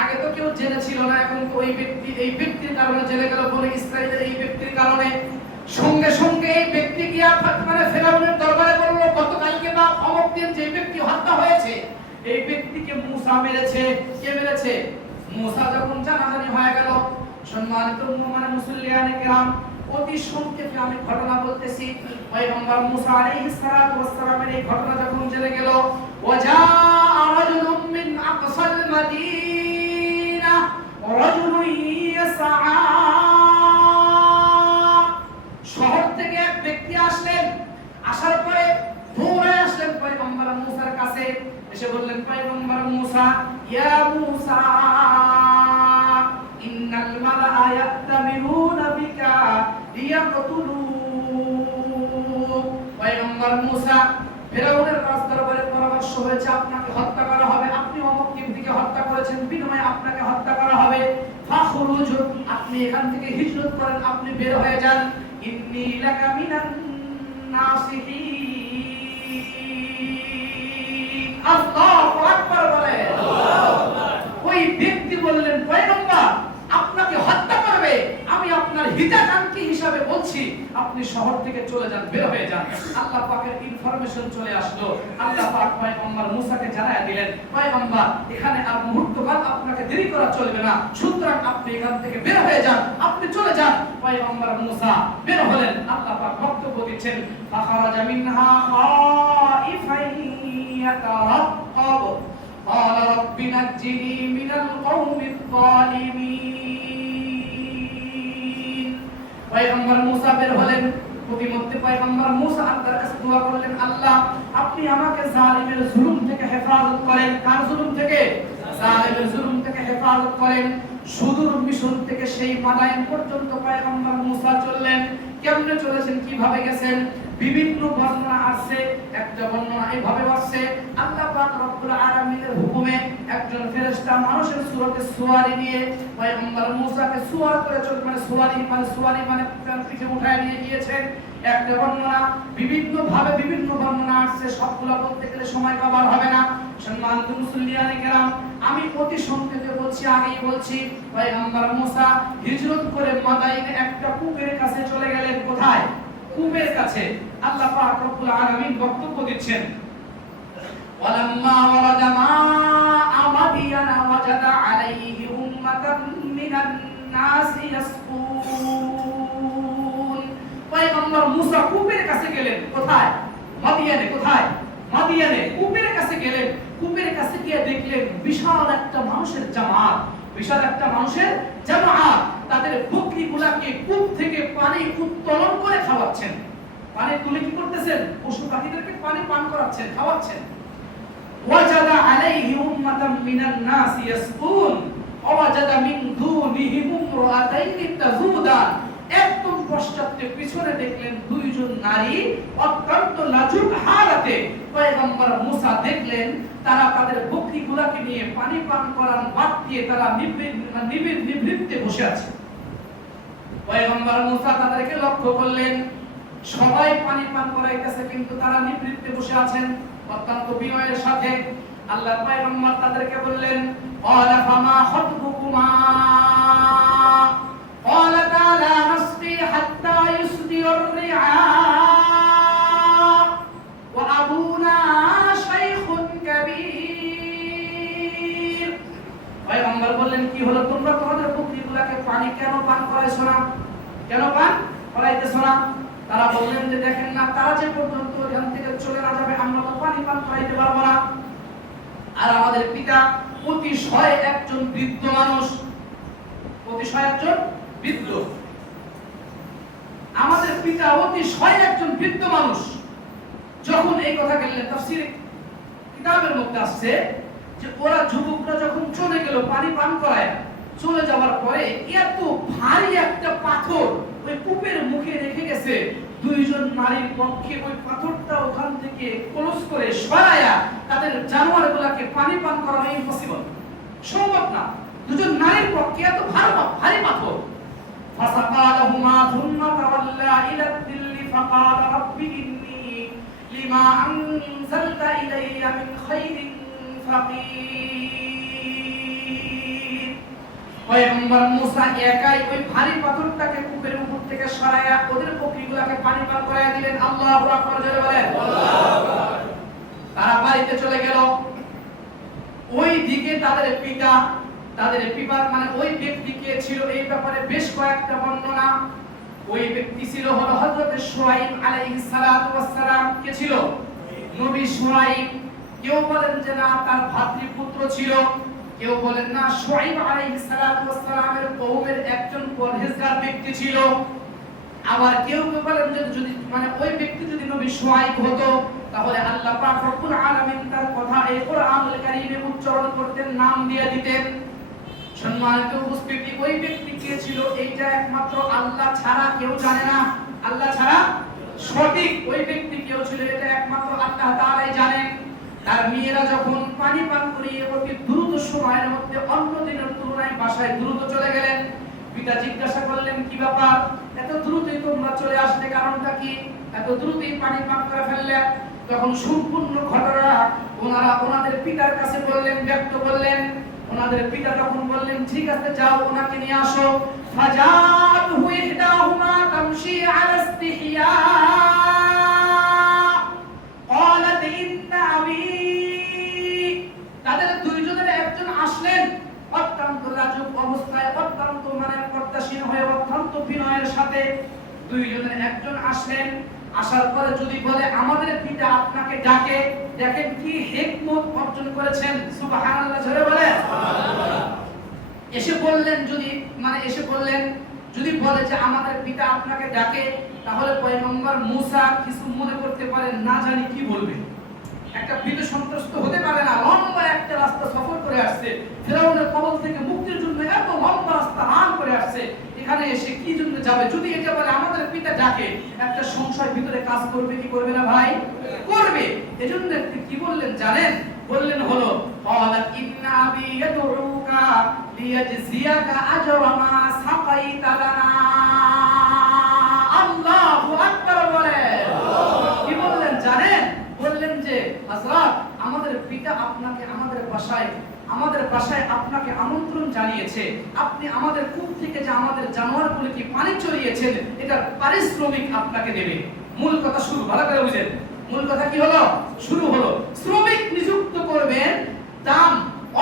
আগে তো কেউ জেনেছিল না, এখন তো ওই ব্যক্তি এই ব্যক্তির কারণে জেনে গেল, বলে ইসরাইলের এই ব্যক্তির কারণে। সঙ্গে সঙ্গে এই ব্যক্তি গিয়া মানে ফেরাউনের দরবারে বলল, গতকালকে না অমুক দিন যে ব্যক্তি হত্যা হয়েছে এই ব্যক্তিকে মুসা মেরেছে। কে মেরেছে? মুসা। যখন জানাজানি হয়ে গেল, সম্মানিত মুসল্লিয়ানে কেরাম, অতি সংক্ষেপে আমি ঘটনা বলতেছি। পয়গম্বর মুসা আলাইহিস সালাতু ওয়াস সালামের এই ঘটনা যখন জেনে গেল, ওয়াজা রাজুলুম মিন আকসাল মাদিনা রাজুলুন ইয়াসআ, শহর থেকে এক ব্যক্তি আসলেন, আসার পরে দৌড়ে আসলেন পয়গম্বর মুসার কাছে, এসে বললেন, পয়গম্বর মুসা, ইয়া মুসা ইন্নাল মালাআ ইয়াতামিরুনা বিকা লিয়াকতুলুক। পয়গম্বর মুসা, ফেরাউনের রাজদরবারে পরামর্শ হয়েছে আপনাকে হত্যা করা হবে, আপনি অমুক ব্যক্তিকে হত্যা করেছেন, বিনিময়ে আপনাকে হত্যা করা হবে। ফাখরুজ, আপনি এখান থেকে হিজরত করেন, আপনি বের হয়ে যান। ইন্নী লাকা মিনান নাসিহিন। আল্লাহু আকবার বলে। ওই ব্যক্তি বললেন, পয়গম্বর আপনাকে হত্যা করবে, আমি আপনার হিতাকাঙ্ক্ষী হিসাবে বলছি আপনি শহর থেকে চলে যান, বের হয়ে যান। আল্লাহ পাকের ইনফরমেশন চলে আসলো। আল্লাহ পাক পয়গম্বর মুসাকে জানায়া দিলেন, পয়গম্বর এখানে আর মুহূর্তকাল আপনাকে দেরি করা চলবে না, সুতরাং আপনি এখান থেকে বের হয়ে যান, আপনি চলে যান। পয়গম্বর মুসা বের হলেন। আল্লাহ পাক বক্তব্য দিচ্ছেন, ফাখারাজা মিনহা খাইফান ইয়াতারাক্কাব قال رب نجني من القوم الظالمين। পয়গম্বর মুসা বের হলেন। প্রতিমধ্যে পয়গম্বর মুসা আল্লাহর কাছে দোয়া করলেন, আল্লাহ আপনি আমাকে জালিমের জুলুম থেকে হেফাজত করেন। কার জুলুম থেকে? জালিমের জুলুম থেকে হেফাজত করেন। সুদূর মিশর থেকে সেই মাদায়েন পর্যন্ত পয়গম্বর মুসা চললেন। কেমনে চলেছেন, কিভাবে গেছেন, বিভিন্ন বর্ণনা আছে। একটা বর্ণনা এইভাবে আসছে, আল্লাহ পাক রব্বুল আলামিনের হুকুমে একজন ফেরেশতা মানুষের সুরতে সুওয়ারি নিয়ে পয়গম্বর মুসাকে সুওয়ার করে চলে, মানে সুওয়ারি মানে পিঠে উঠায় নিয়ে গিয়েছেন। একটা বর্ণনা বিভিন্ন ভাবে বিভিন্ন বর্ণনা আসছে, সবগুলো বলতে গেলে সময় কভার হবে না। সম্মানিত মুসল্লিয়ানে কেরাম, আমি অতি সংক্ষেপে বলছি, আগেই বলছি, পয়গম্বর মুসা হিজরত করে মাদাইনে একটা কূপের কাছে চলে গেলেন। কোথায়? কূপের কাছে। আল্লাহ পাক রব্বুল আলামিন বক্তব্য দিচ্ছেন, ওয়ালাম্মা ওয়ারাদা মা'a মাদিয়ানা ওয়াজাদা আলাইহি উম্মাতাম মিনান নাসি ইয়াসকুন। পয়গম্বর মুসা কূপের কাছে গেলেন। কোথায়? মাদিয়ানে। কোথায়? মাদিয়ানে কূপের কাছে গেলেন। কূপের কাছে গিয়ে দেখলেন বিশাল একটা মানুষের জামাত, বিশাল একটা মানুষের জামাত তাদের বকরিগুলাকে কূপ থেকে পানি উত্তোলন করে খাওয়াচ্ছেন। পানি তুলে কি করতেছেন? পশু পাখিদেরকে পানি পান করাচ্ছেন, খাওয়াচ্ছেন। ওয়াজাদা আলাইহি উম্মাতাম মিনান নাস ইয়াসকুন ওয়াজাদা মিন দুনিহিম ইমরাতাইনি তাজুদান। একদম পশ্চাতে পিছনে দেখলেন দুইজন নারী অত্যন্ত লাজুক হালাতে। পয়গম্বর মুসা দেখলেন তারা তাদের বকরিগুলাকে নিয়ে পানি পান করান বাদ দিয়ে তারা নিবৃত্তে বসে আছে। পয়গম্বর মুসা তাদেরকে লক্ষ্য করলেন, সবাই পানি পান করাইতেছে কিন্তু তারা নিবৃত্তে বসে আছেন অত্যন্ত বিনয়ের সাথে। আল্লাহ পয়গম্বর তাদেরকে বললেন, ক্বালা ফামা খাতবুকুমা ক্বালাতা লা নাসকি হাত্তা ইসদির রিআ ওয়া আবুনা শাইখুন কাবীর। পয়গম্বর বললেন, কি হলো, তোমরা তোমাদের বকরিগুলোকে পানি কেন পান করাইছো না? কেন পান করাইতেছো না? তারা বললেন যে দেখেন না, তারা যে পর্যন্ত এখান থেকে চলে না যাবে আমরা তো পানি পান করাইতে পারবো না। আর আমাদের পিতা অতিশয় একজন বৃদ্ধ মানুষ, অতিশয় একজন বৃদ্ধ, আমাদের পিতা অতিশয় একজন বৃদ্ধ মানুষ। যখন এই কথা বললেন, তাফসীর কিতাবের মধ্যে আসছে যে ওরা যুবকরা যখন চলে গেল পানি পান করায়, চলে যাওয়ার পরে এত ভারী একটা পাথর ওই কূপের মুখে রেখে গেছে, দুইজন নারীর পক্ষে ওই পাথরটা ওখান থেকে ক্লোজ করে সরায়া তাদের জানোয়ারগুলোকে পানি পান করানো ইম্পসিবল, সম্ভব না। দুজন নারীর পক্ষে এত ভারী পাথর। ফাসাকালাহুমা থুম্মা তাওয়াল্লা ইলা দিল্লি ফাকালা রাব্বি ইন্নী লিমা আনজালতা ইলাইয়া মিন খাইরিন ফাকির। পয়গম্বর মুসা একাই ওই ভারী পাথরটাকে কূপের উপর থেকে সরায়া ওদের বকরিগুলোকে পানি পান করায়া দিলেন। আল্লাহু আকবার জোরে বলেন। আল্লাহু আকবার। তারা বাড়িতে চলে গেল। ওই দিকে তাদের পিতা, তাদের পিতার মানে ওই ব্যক্তি কে ছিল এই ব্যাপারে বেশ কয়েকটা বর্ণনা। ওই ব্যক্তি ছিল হলো হযরত শুআইব আলাইহিস সালাতু ওয়াস সালাম। কে ছিল? নবী শুআইব। কেউ বলেন যে না তার ভাতৃপুত্র ছিল, কেউ বলেন না শুআইব আলাইহিস সালাতু ওয়াস সালামের কওমের একজন পরহেজগার ব্যক্তি ছিল। আবার কেউ বলেন যে যদি মানে ওই ব্যক্তি যদি নবী শুআইব হতো তাহলে আল্লাহ পাক রব্বুল আলামিন তার কথা এই কোরআনুল কারীমে উচ্চারণ করতেন, নাম দিয়ে দিতেন। সম্মানিত উপস্থিতি, ওই ব্যক্তি কে ছিল এইটা একমাত্র আল্লাহ ছাড়া কেউ জানে না। আল্লাহ ছাড়া সঠিক ওই ব্যক্তি কেউ ছিল এটা একমাত্র আল্লাহ তাআলাই জানেন। তার মেয়েরা যখন পানি পান করিয়ে অতি দ্রুত সময়ের মধ্যে অন্য দিনের তুলনায় বাসায় দ্রুত চলে গেলেন। পিতা জিজ্ঞাসা করলেন, কি ব্যাপার, এত দ্রুতই তোমরা চলে আসলে, কারণটা কি? এত দ্রুতই পানি পান করে ফেললে? তখন সম্পূর্ণ ঘটনা ওনারা ওনাদের পিতার কাছে বললেন, ব্যক্ত করলেন। ওনাদের পিতা তখন বললেন, ঠিক আছে যাও ওনাকে নিয়ে আসো। ফাজাতুহু ইহদাহুমা তামশি আলা ইস্তিহয়া ক্বালাত ইন্না আবী। তাদের দুইজনের একজন আসলেন অত্যন্ত লাজুক অবস্থায়, অত্যন্ত মানে প্রত্যাশীন হয়ে, অত্যন্ত বিনয়ের সাথে। দুইজনের একজন আসলেন, আসার পরে যদি বলে আমাদের পিতা আপনাকে ডাকে, দেখেন কি হিকমত অর্জন করেছেন, সুবহানাল্লাহ জোরে বলেন। এসে বললেন যদি মানে এসে বললেন যদি বলে যে আমাদের পিতা আপনাকে ডাকে, তাহলে পয়গম্বর মুসা কিছু মনে করতে পারেন, না জানি কি বলবে। একটা ভীত সন্ত্রস্ত হতে পারে না, লম্বা একটা রাস্তা সফর করে আসছে, ফেরাউনের কবল থেকে মুক্তির জন্য এত লম্বা রাস্তা রান করে আসছে, এখানে এসে কি জন্য যাবে? যদি এটা বলে আমাদের পিতা ডাকে, একটা সংশয় ভিতরে কাজ করবে কি করবে না ভাই? করবে। এজন্য কি বললেন জানেন? বললেন হলো ক্বালাত ইন্না আবী ইয়াদউকা লিয়াজজিয়াকা আজরা মা সাকাইতা লানা। আল্লাহু আকবার। হযরত আমাদের পিতা আপনাকে আমাদের বাসায় আপনাকে আমন্ত্রণ জানিয়েছে, আপনি আমাদের কূপ থেকে যে আমাদের জানোয়ারগুলোকে পানি চড়িয়েছেন এটার পারিশ্রমিক আপনাকে দেবে। মূল কথা শুরু, ভালো করে বুঝেন, মূল কথা কি হলো? শুরু হলো শ্রমিক নিযুক্ত করবেন, দাম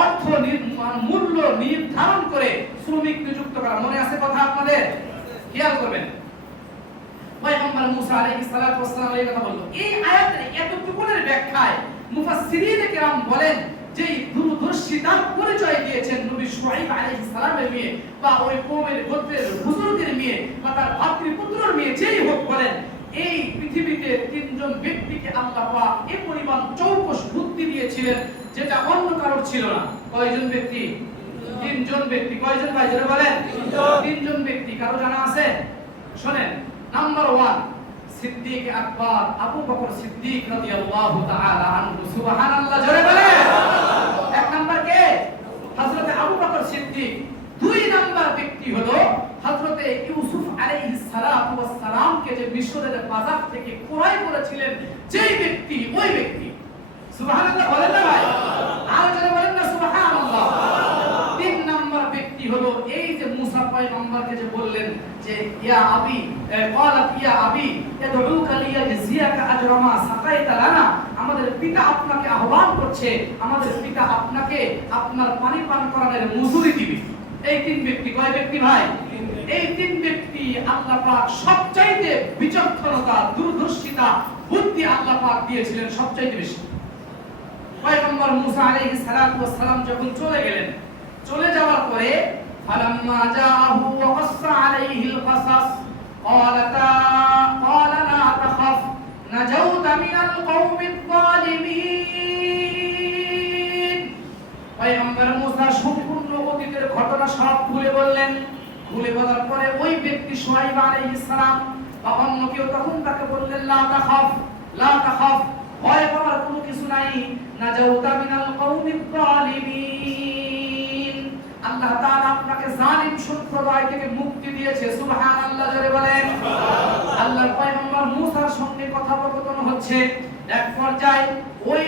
অর্থ মূল্য নির্ধারণ করে শ্রমিক নিযুক্ত করা। মনে আছে কথা আপনাদের? খেয়াল করবেন। পয়গম্বর মুসা আলাইহিস সালাতু ওয়াস সালাম এই কথা বলল। এই আয়াতের এতটুকুনের ব্যাখ্যায় মুফাসসিরিনে কেরাম বলেন যে দূরদর্শিতার পরিচয় দিয়েছেন নবী শুআইব আলাইহিস সালামের মেয়ে বা ওই কওমের গোত্রের হুজুরদের মেয়ে বা তার ভাতৃপুত্রের মেয়ে, যেই হোক বলেন, এই পৃথিবীতে তিনজন ব্যক্তিকে আল্লাহ পাক এই পরিমাণ চৌকস বুদ্ধি দিয়েছিলেন যেটা অন্য কারোর ছিল না। কয়জন ব্যক্তি? তিনজন ব্যক্তি। কয়জন ভাই জোরে বলেন? তিনজন ব্যক্তি। কারো জানা আছে? শুনেন। নাম্বার 1 সিদ্দিক আকবর আবু বকর সিদ্দিক রাদিয়াল্লাহু তাআলা আনহু। সুবহানাল্লাহ, জোরে বলেন। এক নাম্বার কে? হযরত আবু বকর সিদ্দিক। দুই নাম্বার ব্যক্তি হলো হযরত ইউসুফ আলাইহিস সালাতু ওয়াস সালামকে যে মিশরের বাজার থেকে ক্রয় করেছিলেন যেই ব্যক্তি, ওই ব্যক্তি। সুবহানাল্লাহ বলেন না ভাই? আর জোরে বলেন না সুবহানাল্লাহ। তিন নাম্বার ব্যক্তি হলো এই যে মুসা পয়গম্বরকে যে বললেন যে ইয়া আবি ক্বালাত ইয়া আবি ইয়াদউকা লিয়াজজিয়াকা আজরা মা সাকাইতা লানা, আমাদের পিতা আপনাকে আহ্বান করছে, আমাদের পিতা আপনাকে আপনার পানি পান করানোর মজুরি দিবে। এই তিন ব্যক্তি। কয় ব্যক্তি ভাই? এই তিন ব্যক্তি আল্লাহ পাক সবচাইতে বিচক্ষণতা, দূরদর্শিতা, বুদ্ধি আল্লাহ পাক দিয়েছিলেন সবচাইতে বেশি। পয়গম্বর মুসা আলাইহিস সালাতু ওয়াস সালাম যখন চলে গেলেন, চলে যাওয়ার পরে ফালাম্মা জাআহু ওয়া কাসসা আলাইহিল কাসাস ক্বালা লা তাখাফ নাজাউতা মিনাল কওমিজ যালিমিন। পয়গম্বর মুসা সম্পূর্ণ অতীতের ঘটনা সব খুলে বললেন। খুলে বলার পরে ওই ব্যক্তি শুআইব আলাইহিস সালাম বা অন্য কেউ তখন তাকে বললেন লা তাখাফ, লা তাখাফ, ভয় পাওয়ার কোনো কিছু নাই। নাজাউতা মিনাল কওমিজ যালিমিন, আল্লাহ তাআলা আপনাকে জালিম সম্প্রদায় থেকে মুক্তি দিয়েছে। সুবহানাল্লাহ, জোরে বলেন। আল্লাহর পয়গম্বর মুসার সঙ্গে কথোপকথন হচ্ছে। এক পর্যায়ে ওই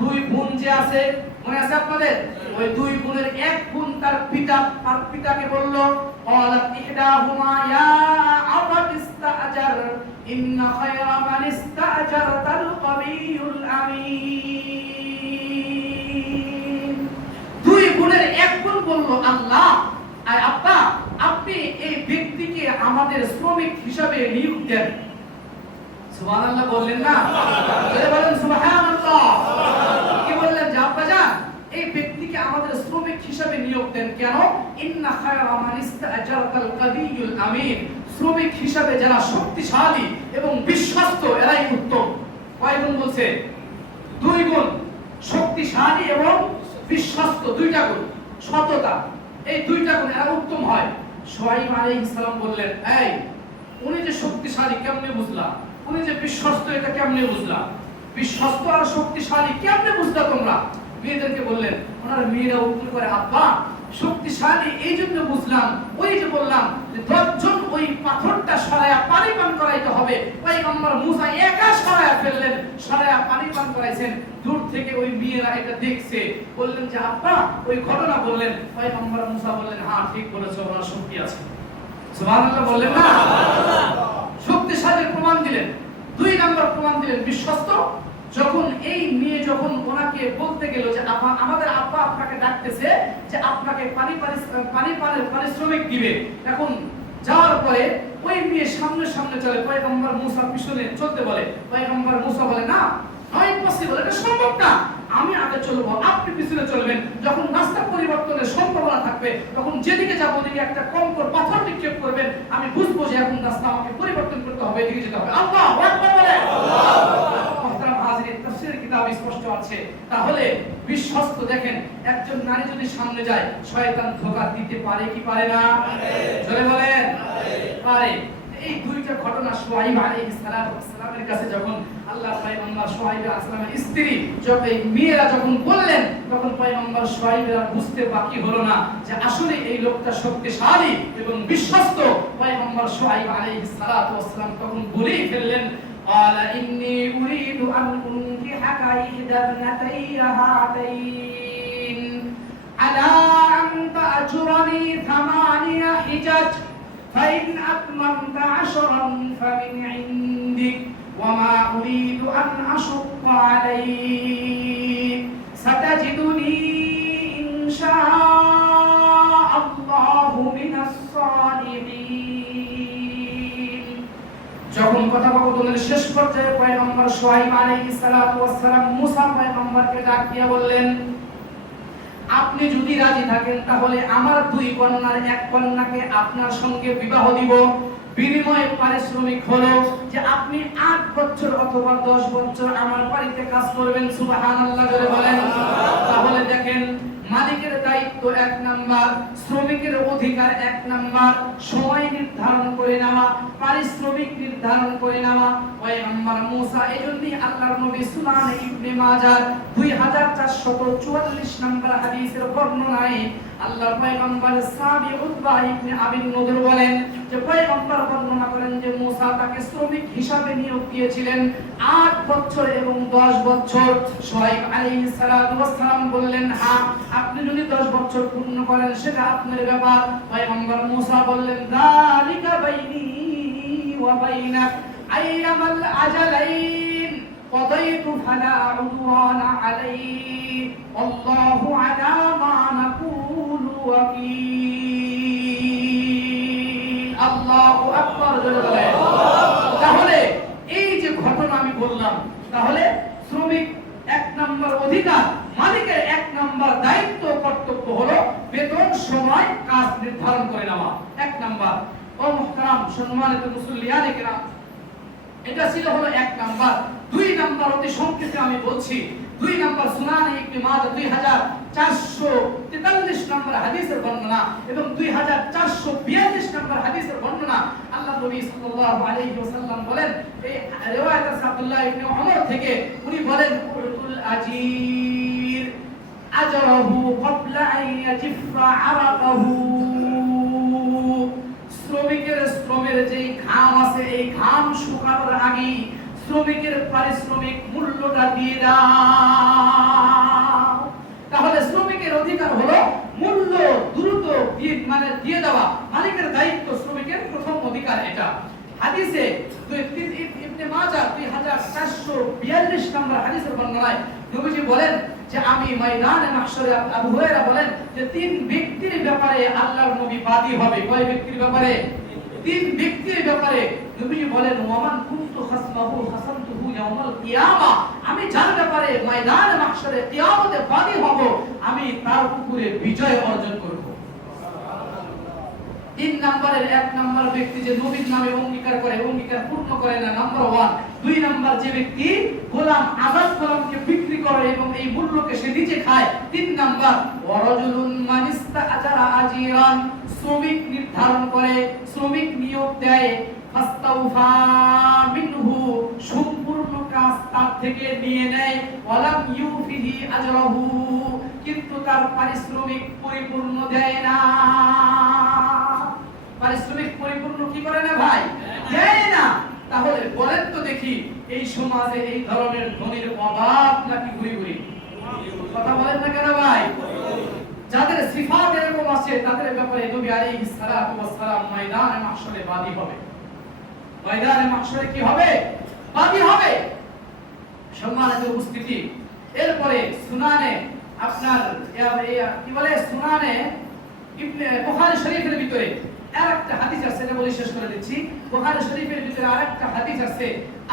দুই বোন যে আছে, মনে আছে আপনাদের? ওই দুই বোনের এক বোন তার পিতাকে বলল ক্বালাত ইহদাহুমা ইয়া আবাত ইস্তাআজার ইন্না খায়রা মান ইস্তাআজারতাল কাবিয়ুল আমিন। দুই বোনের এক বোন বলল, আল্লাহ আর আব্বা, আপনি এই ব্যক্তিকে আমাদের শ্রমিক হিসাবে নিয়োগ দেন। সুবহানাল্লাহ বললেন না? জোরে বলেন সুবহানাল্লাহ। কি বললেন? যে আব্বাজান, এই ব্যক্তিকে আমাদের শ্রমিক হিসাবে নিয়োগ দেন। কেন? ইন্না খায়রা মান ইস্তাআজারতাল কাবিয়ুল আমিন, শ্রমিক হিসাবে যারা শক্তিশালী এবং বিশ্বস্ত এরাই উত্তম। কয় গুণ বলছে? দুই গুণ। শক্তিশালী এবং বিশ্বস্ত, দুইটা গুণ। সততা, এই দুইটা গুণ, এরা উত্তম হয়। শুআইব আলাইহিস সালাম বললেন, এই উনি যে শক্তিশালী কেমনে বুঝলা? উনি যে বিশ্বস্ত এটা কেমনে বুঝলা? বিশ্বস্ত আর শক্তিশালী কেমনে বুঝলা তোমরা? মেয়েদেরকে বললেন। ওনার মেয়েরা উত্তর করে, আব্বা শক্তিশালী এই জন্য বুঝলাম, ওই যে বললাম যে 10 জন ওই পাথরটা সরায়া পানি পান করাইতে হবে। পয়গম্বর মুসা একা সরায়া ফেললেন, সরায়া পানি পান করাইছেন। দূর থেকে ওই মেয়েরা এটা দেখছে, বললেন যে আব্বা ওই ঘটনা বললেন। পয়গম্বর মুসা বললেন, হ্যাঁ ঠিক বলেছো, ওনার শক্তি আছে। সুবহানাল্লাহ বললেন না? শক্তিশালীর প্রমাণ দিলেন। দুই নাম্বার প্রমাণ দিলেন বিশ্বস্ত। যখন এই মেয়ে যখন ওনাকে বলতে গেল যে আমাদের আব্বা আপনাকে ডাকতেছে যে আপনাকে পানি পানের পারিশ্রমিক দিবে, এখন যাওয়ার পরে ওই মেয়ে সামনে সামনে চলে, পয়গম্বর মুসা পিছনে চলতে বলে। পয়গম্বর মুসা বলে, না, নট পসিবল, এটা সম্ভব না, আমি আগে চলবো, আপনি পিছনে চলবেন। যখন রাস্তা পরিবর্তনের সম্ভাবনা থাকবে তখন যেদিকে যাবো ওদিকে একটা কঙ্কর পাথর নিক্ষেপ করবেন, আমি বুঝবো যে এখন রাস্তা আমাকে পরিবর্তন করতে হবে, এদিকে যেতে হবে। আল্লাহু আকবার বলে। মুহতারাম হাজিরিন, তাফসীরের কিতাবে স্পষ্ট আছে। তাহলে বিশ্বস্ত, দেখেন একজন নারী যদি সামনে যায় শয়তান ধোঁকা দিতে পারে কি পারে না? জোরে বলেন, পারে। এই দুইটা ঘটনা শুআইব আলাইহিস সালামের কাছে যখন আল্লাহর পয়গম্বর শুআইব আলাইহিস সালামের স্ত্রী যখন এই মেয়েরা যখন বললেন, তখন পয়গম্বর শুআইবের বুঝতে বাকি হলো না যে আসলে এই লোকটা শক্তিশালী এবং বিশ্বস্ত। পয়গম্বর শুআইব আলাইহিস সালাম তখন বলেই ফেললেন, قال إني أريد أن أنكحك إحدى ابنتي هاتين على أن تأجرني 8 حجج فإن أتممت 10 فمن عندك وما أريد أن أشق عليك ستجدني إن شاء الله من الصالحين. যখন কথোপকথনের শেষ পর্যায়ে পয়গম্বর শুআয়ব আলাইহিস সালাতু ওয়াস সালাম মুসা পয়গম্বরকে ডাক দিয়ে বললেন, আপনি যদি রাজি থাকেন তাহলে আমার 2 কন্যার 1 কন্যাকে আপনার সঙ্গে বিবাহ দিব, বিনিময়ে পারিশ্রমিক হলো যে আপনি 8 বছর অথবা 10 বছর আমার বাড়িতে কাজ করবেন। সুবহানাল্লাহ জোরে বলেন। তাহলে দেখেন, মালিকের দায়িত্ব 1 নাম্বার, শ্রমিকের অধিকার 1 নাম্বার, সময় নির্ধারণ করে নেওয়া, পারিশ্রমিক নির্ধারণ করে নেওয়া। পয়গম্বর মুসা এজন্যই আল্লাহর নবী সুনান ইবনে মাজাহ 2444 নম্বর হাদিসের বর্ণনায় আল্লাহর পয়গম্বর সাহাবী উতবা ইবনে আবি নদর বলেন যে পয়গম্বর বর্ণনা করেন যে মুসা তাকে শ্রমিক হিসাবে নিয়োগ দিয়েছিলেন 8 বছর এবং 10 বছর। শুআয়ব আলাইহিস সালাতু ওয়াস সালাম বললেন, হ্যাঁ, আপনি যদি 10 বছর পূর্ণ করেন সেটা আপনার ব্যাপার। পয়গম্বর মুসা বললেন, যালিকা বাইনি ওয়া বাইনাক আইয়ামাল আজালাইন قضيت فلا عدوان علي والله على ما نقول وكيل الله أكبر। তাহলে এই যে ঘটনা আমি বললাম, তাহলে শ্রমিক 1 নম্বর অধিকার, মালিকের 1 নম্বর দায়িত্ব কর্তব্য হলো বেতন, সময়, কাজ নির্ধারণ করে নেওয়া 1 নম্বর। ও মুহতারাম সম্মানিত মুসল্লিয়ানে কিরাম, এটা ছিল হলো 1 নাম্বার। 2 নাম্বার অতি সংক্ষেপে আমি বলছি। 2 নাম্বার সুনানে ইবনে মাজাহ 2443 নম্বর হাদিসের বর্ণনা এবং 2442 নম্বর হাদিসের বর্ণনা। আল্লাহ নবী সাল্লাল্লাহু আলাইহি ওয়াসাল্লাম বলেন, এই রিওয়ায়াত আছে আব্দুল্লাহ ইবনে ওমর থেকে, উনি বলেন, উল আজির আজরাহু ক্বাবলা আন ইয়াজিফা আরাকাহু। শ্রমিকের শ্রমের যে ঘাম আছে, এই ঘাম শুকানোর আগে শ্রমিকের পারিশ্রমিক মূল্যটা দিয়ে দাও। তাহলে শ্রমিকের অধিকার হলো মূল্য দ্রুত দিয়ে দেওয়া, মালিকের দায়িত্ব শ্রমিকের প্রথম অধিকার এটা। হাদিসে ইবনে মাজাহ 2442 নম্বর হাদিসের বর্ণনায় নবীজি বলেন যে আমি ময়দানে মাহশরে, আবু হুরায়রা বলেন যে 3 ব্যক্তির ব্যাপারে আল্লাহর নবী বাদী হবে। কয় ব্যক্তির ব্যাপারে? 3 ব্যক্তির ব্যাপারে নবীজি বলেন, ওয়ামান কুনতু খাসমাহু খাসামতুহু ইয়াউমাল কিয়ামা। আমি যার ব্যাপারে ময়দানে মাহশরে কিয়ামতে বাদী হব, আমি তার উপরে বিজয় অর্জন করব। 3 নম্বরের 1 নম্বর ব্যক্তি যে নবীর নামে অঙ্গীকার করে, অঙ্গীকার পূর্ণ করে না, নাম্বার 1। 2 নম্বর যে ব্যক্তি গোলাম, আজাদ গোলামকে বিক্রি করে এবং এই মূল্যকে সে নিজে খায়। 3 নম্বর ওয়ারাজুলুন মানিস্তা আজারা আজিরান, শ্রমিক নির্ধারণ করে, শ্রমিক নিয়োগ দেয়, ফাস্তাউফা মিনহু, সম্পূর্ণ কাজ তার থেকে নিয়ে নেয়, ওয়ালাম ইউফিহি আজরাহু, কিন্তু তার পারিশ্রমিক পরিপূর্ণ দেয় না। পারিশ্রমিক পরিপূর্ণ কি করে না ভাই? দেয় না। তাহলে বলেন তো দেখি, এই সমাজে এই ধরনের ধনীর অভাব নাকি ঘুরি ঘুরি? কথা বলেন না কেন ভাই? যাদের সিফাত এরকম আছে তাদের ব্যাপারে নবী আলাইহিস সালাতু ওয়াস সালাম ময়দানে মাহশরে বাদী হবে। ময়দানে মাহশরে কি হবে? বাদী হবে। সম্মানিত উপস্থিতি, এরপরে সুনানে আপনার কি বলে, সুনানে ইবনে বুখারী শরীফের ভিতরে আরেকটা হাদিস আছে, এটা বলে শেষ করে দিচ্ছি। বুখারী শরীফের ভিতরে আরেকটা হাদিস আছে,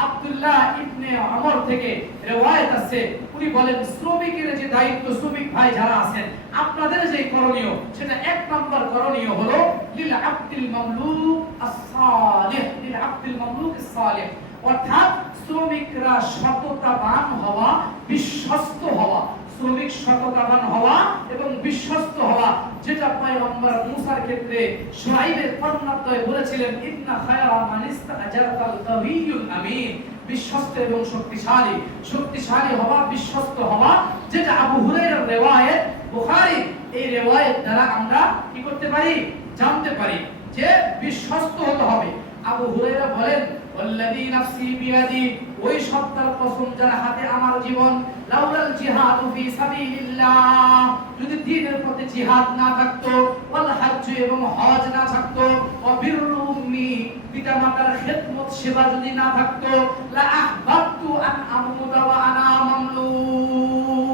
আব্দুল্লাহ ইবনে ওমর থেকে riwayat আছে। উনি বলেন, শ্রমিকের যে দায়িত্ব, শ্রমিক ভাই যারা আছেন, আপনাদের যে করণীয়, সেটা 1 নম্বর করণীয় হলো লিল আব্দুল মামলুক as-সালিহ, লিল আব্দুল মামলুক as-সালিহ, অর্থাৎ শ্রমিকরা সততাবান হওয়া, বিশ্বস্ত হওয়া। শ্রমিক সততাবান হওয়া এবং বিশ্বস্ত হওয়া, যেটা পয়গম্বর মুসার ক্ষেত্রে শুআয়বের বর্ণনায় বলেছিলেন, ইন্না খায়রা মান ইস্তাজারাতাল কাওয়িয়ুল আমিন, বিশ্বস্ত এবং শক্তিশালী। শক্তিশালী হওয়া, বিশ্বস্ত হওয়া, যেটা আবু হুরায়রার riwayat, বুখারী এই riwayat দ্বারা আমরা কি করতে পারি? জানতে পারি যে বিশ্বস্ত হতে হবে। আবু হুরায়রা বলেন, ওয়াল্লাযী নাফসি বিয়াদি, ওই সত্তার কসম যার হাতে আমার জীবন, লাউলাল জিহাদু ফি সাবিলিল্লাহ, যদি দ্বীনের পথে জিহাদ না থাকতো, ওয়াল হজ্জ এবং হজ না থাকতো, ওয়া বিররু উম্মি, পিতামাতার খেদমত সেবা যদি না থাকতো, লা আহবাবতু আন আমুতা ওয়া আনা মামলুক,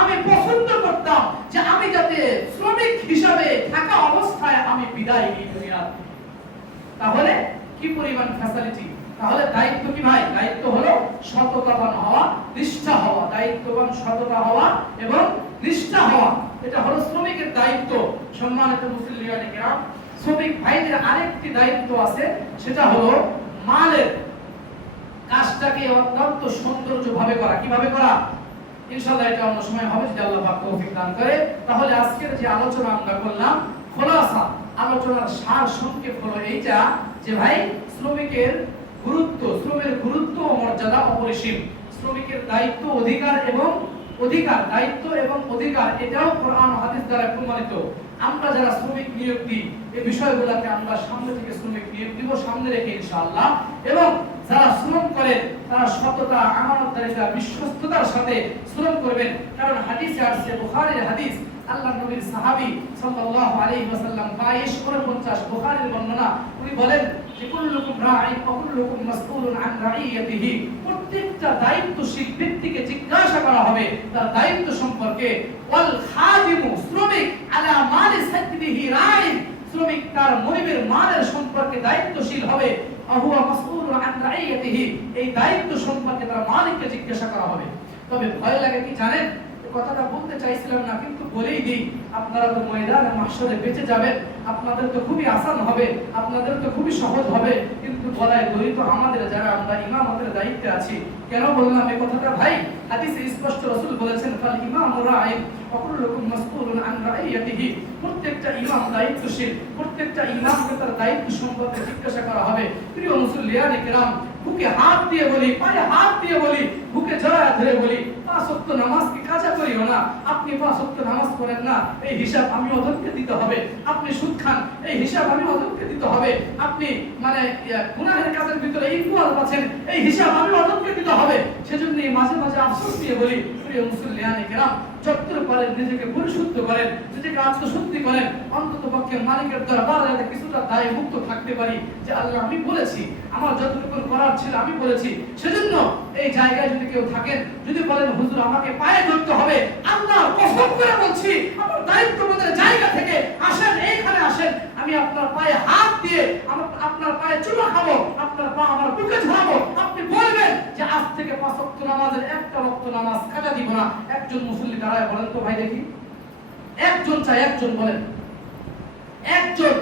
আমি পছন্দ করতাম যে আমি যাতে শ্রমিক হিসাবে থাকা অবস্থায় আমি বিদায় নিই দুনিয়ার। তাহলে কি পরিমাণ ফ্যাসিলিটি! তাহলে দায়িত্ব কি ভাই? দায়িত্ব হলো সততাবান হওয়া, নিষ্ঠা হওয়া, দায়িত্ববান সততা হওয়া এবং নিষ্ঠা হওয়া, এটা হলো শ্রমিকের দায়িত্ব। সম্মানিত মুসলিম কিরাম, শ্রমিক ভাইদের আরেকটি দায়িত্ব আছে, সেটা হলো মালের কাজটাকে অত্যন্ত সৌন্দর্যভাবে করা। কিভাবে করা? ইনশাআল্লাহ এটা অন্য সময় হবে যদি আল্লাহ পাক তৌফিক দান করে। তাহলে আজকের যে আলোচনা আমরা করলাম, খোলাসা আলোচনার সার সংক্ষেপ হলো এইটা যে ভাই, শ্রমিকের গুরুত্ব, শ্রমের গুরুত্ব ও মর্যাদা অপরিসীম। শ্রমিকের দায়িত্ব, অধিকার এবং দায়িত্ব এবং অধিকার, এটাও কোরআন ও হাদিস দ্বারা প্রমাণিত। আমরা যারা শ্রমিক নিয়োগ দিই, এই বিষয়গুলোকে আমরা সামনে থেকে শ্রমিক নিয়োগ দিব, সামনে রেখে ইনশাআল্লাহ। এবং যারা শ্রম করেন তারা সততা, আমানতদারিতা, বিশ্বস্ততার সাথে শ্রম করবেন। কারণ হাদিসে আসছে, বুখারীর হাদিস, আল্লাহর নবীর সাহাবী সাল্লাল্লাহু আলাইহি ওয়াসাল্লাম 2249 বুখারীর বর্ণনা, উনি বলেন যে কুল্লুকুম রাঈন ওয়া কুল্লুকুম মাসউলুন আন রাঈয়াতিহি, প্রত্যেকটা দায়িত্বশীল ব্যক্তিকে জিজ্ঞাসা করা হবে তার দায়িত্ব সম্পর্কে। ওয়াল খাদিমু, শ্রমিক, আলা মালি সাইয়্যিদিহি রাঈন, শ্রমিক তার মনিবের মালের সম্পর্কে দায়িত্বশীল হবে। আহুয়া মাসউলুন আন রাঈয়াতিহি, এই দায়িত্ব সম্পর্কে তার মালিককে জিজ্ঞাসা করা হবে। তবে ভয় লাগে কি জানেন? কথাটা বলতে চাইছিলাম না, কিন্তু বলেই দিই, আপনারা তো ময়দানে মাহশরে বেঁচে যাবেন, আপনাদের তো খুবই আসান হবে, আপনাদের তো খুবই সহজ হবে, কিন্তু গলায় দড়ি তো আমাদের, যারা আমরা ইমামতের দায়িত্বে আছি। কেন বললাম এই কথাটা ভাই? হাদিসে স্পষ্ট রাসূল বলেছেন, ফাল ইমামু রাঈন ওয়া কুল্লুকুম মাসউলুন আন রাঈয়াতিহি, প্রত্যেকটা ইমাম দায়িত্বশীল, প্রত্যেকটা ইমামকে তার দায়িত্ব সম্পর্কে জিজ্ঞাসা করা হবে। প্রিয় মুসল্লিয়ানে কিরাম, বুকে হাত দিয়ে বলি, পায়ে হাত দিয়ে বলি, বুকে জড়ায় ধরে বলি, 5 ওয়াক্ত নামাজ কি কাজা করিও না। আপনি 5 ওয়াক্ত নামাজ পড়েন না, এই হিসাব আমি ওদেরকে দিতে হবে। আপনি সুদ খান, এই হিসাব আমি ওদেরকে দিতে হবে। আপনি মানে গুনাহের কাজের ভিতরে ইনভলভ আছেন, এই হিসাব আমি ওদেরকে দিতে হবে। সেজন্য মাঝে মাঝে আফসোস দিয়ে বলি, প্রিয় মুসল্লিয়ানে কিরাম, যতটুকু পারেন নিজেকে পরিশুদ্ধ করেন, নিজেকে আত্মশুদ্ধি করেন, অন্তত পক্ষে মালিকের দরবারে যাতে কিছুটা দায় মুক্ত থাকতে পারি যে আল্লাহ আমি বলেছি, আমার যতটুকু করার ছিল আমি বলেছি। সেজন্য এই জায়গায় যদি কেউ থাকেন, যদি বলেন হুজুর আমাকে পায়ে ধরতে হবে, আল্লাহ কসম করে বলছি, আমার দায়িত্ববোধের জায়গা থেকে আসেন, এইখানে আসেন, আমি আপনার পায়ে হাত দিয়ে আপনার পায়ে চুমা খাবো, আপনার পা আমার বুকে ঝাড়াবো। আপনি বলবেন যে আজ থেকে 5 ওয়াক্ত নামাজের একটা ওয়াক্ত নামাজ কাজা দিব না। একজন মুসল্লি দাঁড়ায় বলেন তো ভাই দেখি, একজন চাই, একজন বলেন, একজন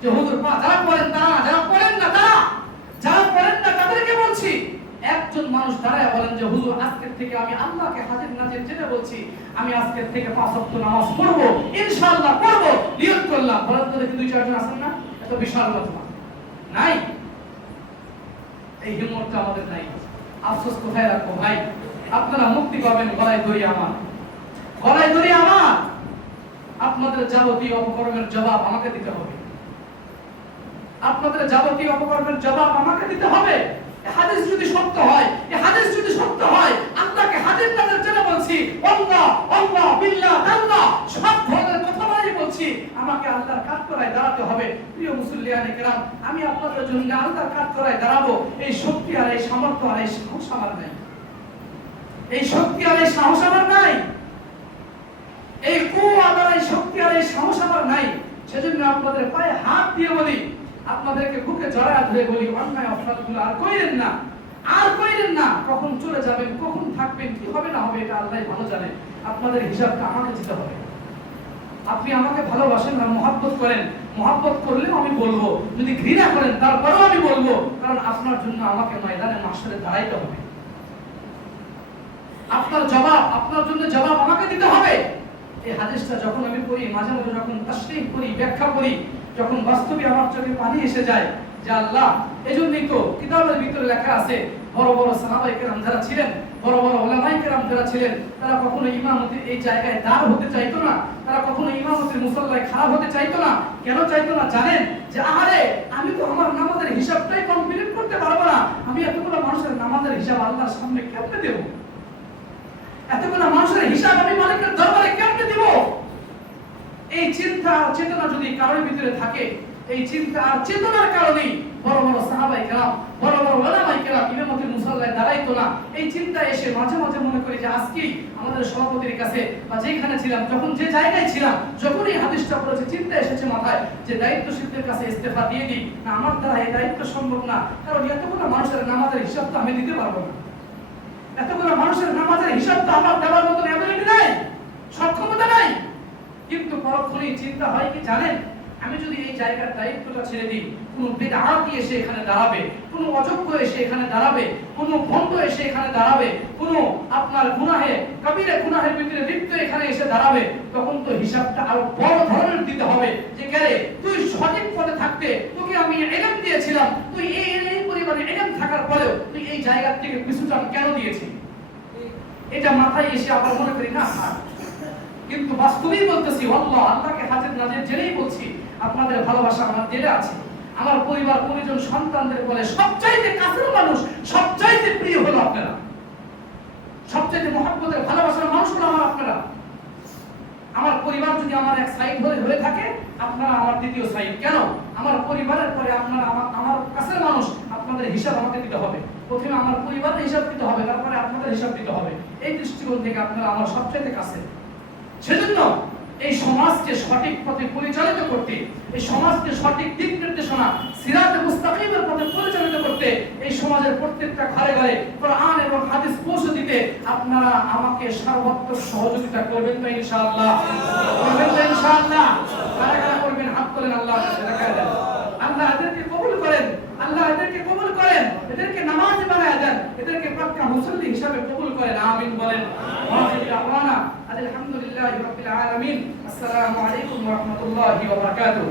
যে হুজুর পা যারা পড়েন তারা, যারা পড়েন না তারা, যারা পড়েন না তাদেরকে বলছি, একজন মানুষ দাঁড়ায় বলেন যে হুজুর আজকের থেকে আমি আল্লাহকে হাজির নাজির জেনে বলছি, আমি আজকের থেকে 5 ওয়াক্ত নামাজ পড়বো, ইনশাআল্লাহ পড়বো, নিয়ত করলাম। বলেন তো দেখি 2-4 জন আছেন না? এত বিশাল কথা নাই, এই হিম্মতটা আমাদের নাই। আফসোস কোথায় রাখবো ভাই? আপনারা মুক্তি পাবেন গলায় দড়ি আমার, গলায় দড়ি আমার। আপনাদের যাবতীয় অপকর্মের জবাব আমাকে দিতে হবে, আপনাদের যাবতীয় অপকর্মের জবাব আমাকে দিতে হবে। এই হাদিস যদি সত্য হয়, এই হাদিস যদি সত্য হয়, আল্লাহকে হাজির নাজির জেনে বলছি, আল্লাহ আল্লাহ বিল্লাহ আল্লাহ, সব ধরনের কথা বলছি, আমাকে আল্লাহর কাঠগড়ায় দাঁড়াতে হবে। প্রিয় মুসল্লিয়ানে কিরাম, আমি আপনাদের জন্য আল্লাহর কাঠগড়ায় দাঁড়াবো, এই শক্তি আর এই সামর্থ্য আর এই সাহস আমার নাই, এই শক্তি আর এই সাহস আমার নাই, এই কুওয়াত আর এই শক্তি আর এই সাহস আমার নাই। সেজন্য আপনাদের পায়ে হাত দিয়ে বলি, আপনাদেরকে বুকে জড়ায় ধরে বলি, অন্যায় অপরাধগুলো আর কইরেন না, আর কইরেন না। কখন চলে যাবেন, কখন থাকবেন, কি হবে না হবে এটা আল্লাহই ভালো জানে। আপনাদের হিসাবটা আমাকে দিতে হবে। আপনি আমাকে ভালোবাসেন না মহব্বত করেন, মহব্বত করলেও আমি বলবো, যদি ঘৃণা করেন তারপরেও আমি বলবো, কারণ আপনার জন্য আমাকে ময়দানে মাহশরে দাঁড়াইতে হবে। আপনার জবাব, আপনার জন্য জবাব আমাকে দিতে হবে। এই হাদিসটা যখন আমি পড়ি, মাঝে মাঝে যখন তাশরীহ করি, ব্যাখ্যা করি, যখন বাস্তবে আমার চোখে পানি এসে যায় যে আল্লাহ, এজন্যই তো কিতাবের ভিতরে লেখা আছে, বড় বড় সাহাবায়ে কেরাম যারা ছিলেন, বড় বড় উলামায়ে কেরাম যারা ছিলেন, তারা কখনো ইমামতির এই জায়গায় দাঁড় হতে চাইতো না, তারা কখনো ইমামতির মুসাল্লায় খারাপ হতে চাইতো না। কেন চাইতো না জানেন? যে আহারে, আমি তো আমার নামাজের হিসাবটাই কমপ্লিট করতে করতে পারবো না, আমি এতগুলো মানুষের নামাজের হিসাব আল্লাহর সামনে কেমনে দেব? এতগুলো মানুষের হিসাব আমি মালিকের দরবারে কেমনে দেব? এই চিন্তা চেতনা যদি কারোর ভিতরে থাকে, এই চিন্তা আর চেতনার কারণেই বড় বড় সাহাবায়ে কেরাম, বড় বড় উলামায়ে কেরাম ইমামতির মুসাল্লায় দাঁড়াইতো না। এই চিন্তা এসে মাঝে মাঝে মনে করি যে আজকেই আমাদের সভাপতির কাছে বা যেখানে ছিলাম, যখন যে জায়গায় ছিলাম, যখনই হাদিসটা পড়েছে চিন্তা এসেছে মাথায় যে দায়িত্বশীলদের কাছে ইস্তেফা দিয়ে দিই, না আমার দ্বারা এই দায়িত্ব সম্ভব না, কারণ এতগুলো মানুষের নামাজের হিসাব তো আমি দিতে পারবো না, এতগুলো মানুষের নামাজের হিসাব তো আমার দেওয়ার মতন অ্যাবিলিটি নাই, সক্ষমতা নাই। কিন্তু পরক্ষণেই চিন্তা হয় কি জানেন, আমি যদি এই জায়গার দায়িত্বটা ছেড়ে দিই, কোন বিদআতি এসে এখানে দাঁড়াবে, কোন অযোগ্য এসে এখানে দাঁড়াবে, কোন ভণ্ড এসে এখানে দাঁড়াবে, কোন আপনার গুনাহে কবিরা গুনাহের ভিতরে লিপ্ত এখানে এসে দাঁড়াবে, তখন তো হিসাবটা আরো বড় ধরনের দিতে হবে যে কেরে তুই সঠিক পথে থাকতে তোকে আমি ইলম দিয়েছিলাম, তুই এই পরিমাণে ইলম থাকার পরেও তুই এই জায়গা থেকে পিছুটান কেন দিয়েছিস? এটা মাথায় এসে আবার মনে করি না, কিন্তু বাস্তবেই বলতেছি আল্লাহ, আল্লাহকে হাজির নাজির জেনেই বলছি, আপনাদের ভালোবাসা আমার দিলে আছে। আমার পরিবার পরিজন সন্তানদের বলে সবচাইতে কাছের মানুষ, সবচাইতে প্রিয় হলো আপনারা, সবচাইতে মহব্বতের ভালোবাসার মানুষ হলো আমার আপনারা। আমার পরিবার যদি আমার এক সাইড হয়ে থাকে, আপনারা আমার দ্বিতীয় সাইড। কেন? আমার পরিবারের পরে আপনারা আমার কাছের মানুষ, আপনাদের হিসাব আমাকে দিতে হবে। প্রথমে আমার পরিবারের হিসাব দিতে হবে, তারপরে আপনাদের হিসাব দিতে হবে। এই দৃষ্টিকোণ থেকে আপনারা আমার সবচাইতে কাছে। সেজন্য এই সমাজকে সঠিক পথে পরিচালিত করতে, এই সমাজকে সঠিক দিক নির্দেশনা সিরাতে মুস্তাকিমের পথে পরিচালিত করতে, এই সমাজের প্রত্যেকটা ঘরে ঘরে কোরআন এবং হাদিস পৌঁছে দিতে আপনারা আমাকে সর্বাত্মক সহযোগিতা করবেন তো ইনশাআল্লাহ? করবেন তো ইনশাআল্লাহ? কারা কারা করবেন হাত তোলেন, আল্লাহ দেখায় দেন। আল্লাহ এদেরকে কবুল করেন, আল্লাহ এদেরকে কবুল করেন, এদেরকে নামাজি বানায় দেন, এদেরকে পাক্কা মুসল্লি হিসাবে কবুল করেন, আমিন বলেন। আলহামদুলিল্লাহি রাব্বিল আলামিন। আসসালামু আলাইকুম ওয়া রাহমাতুল্লাহি ওয়া বারাকাতুহু।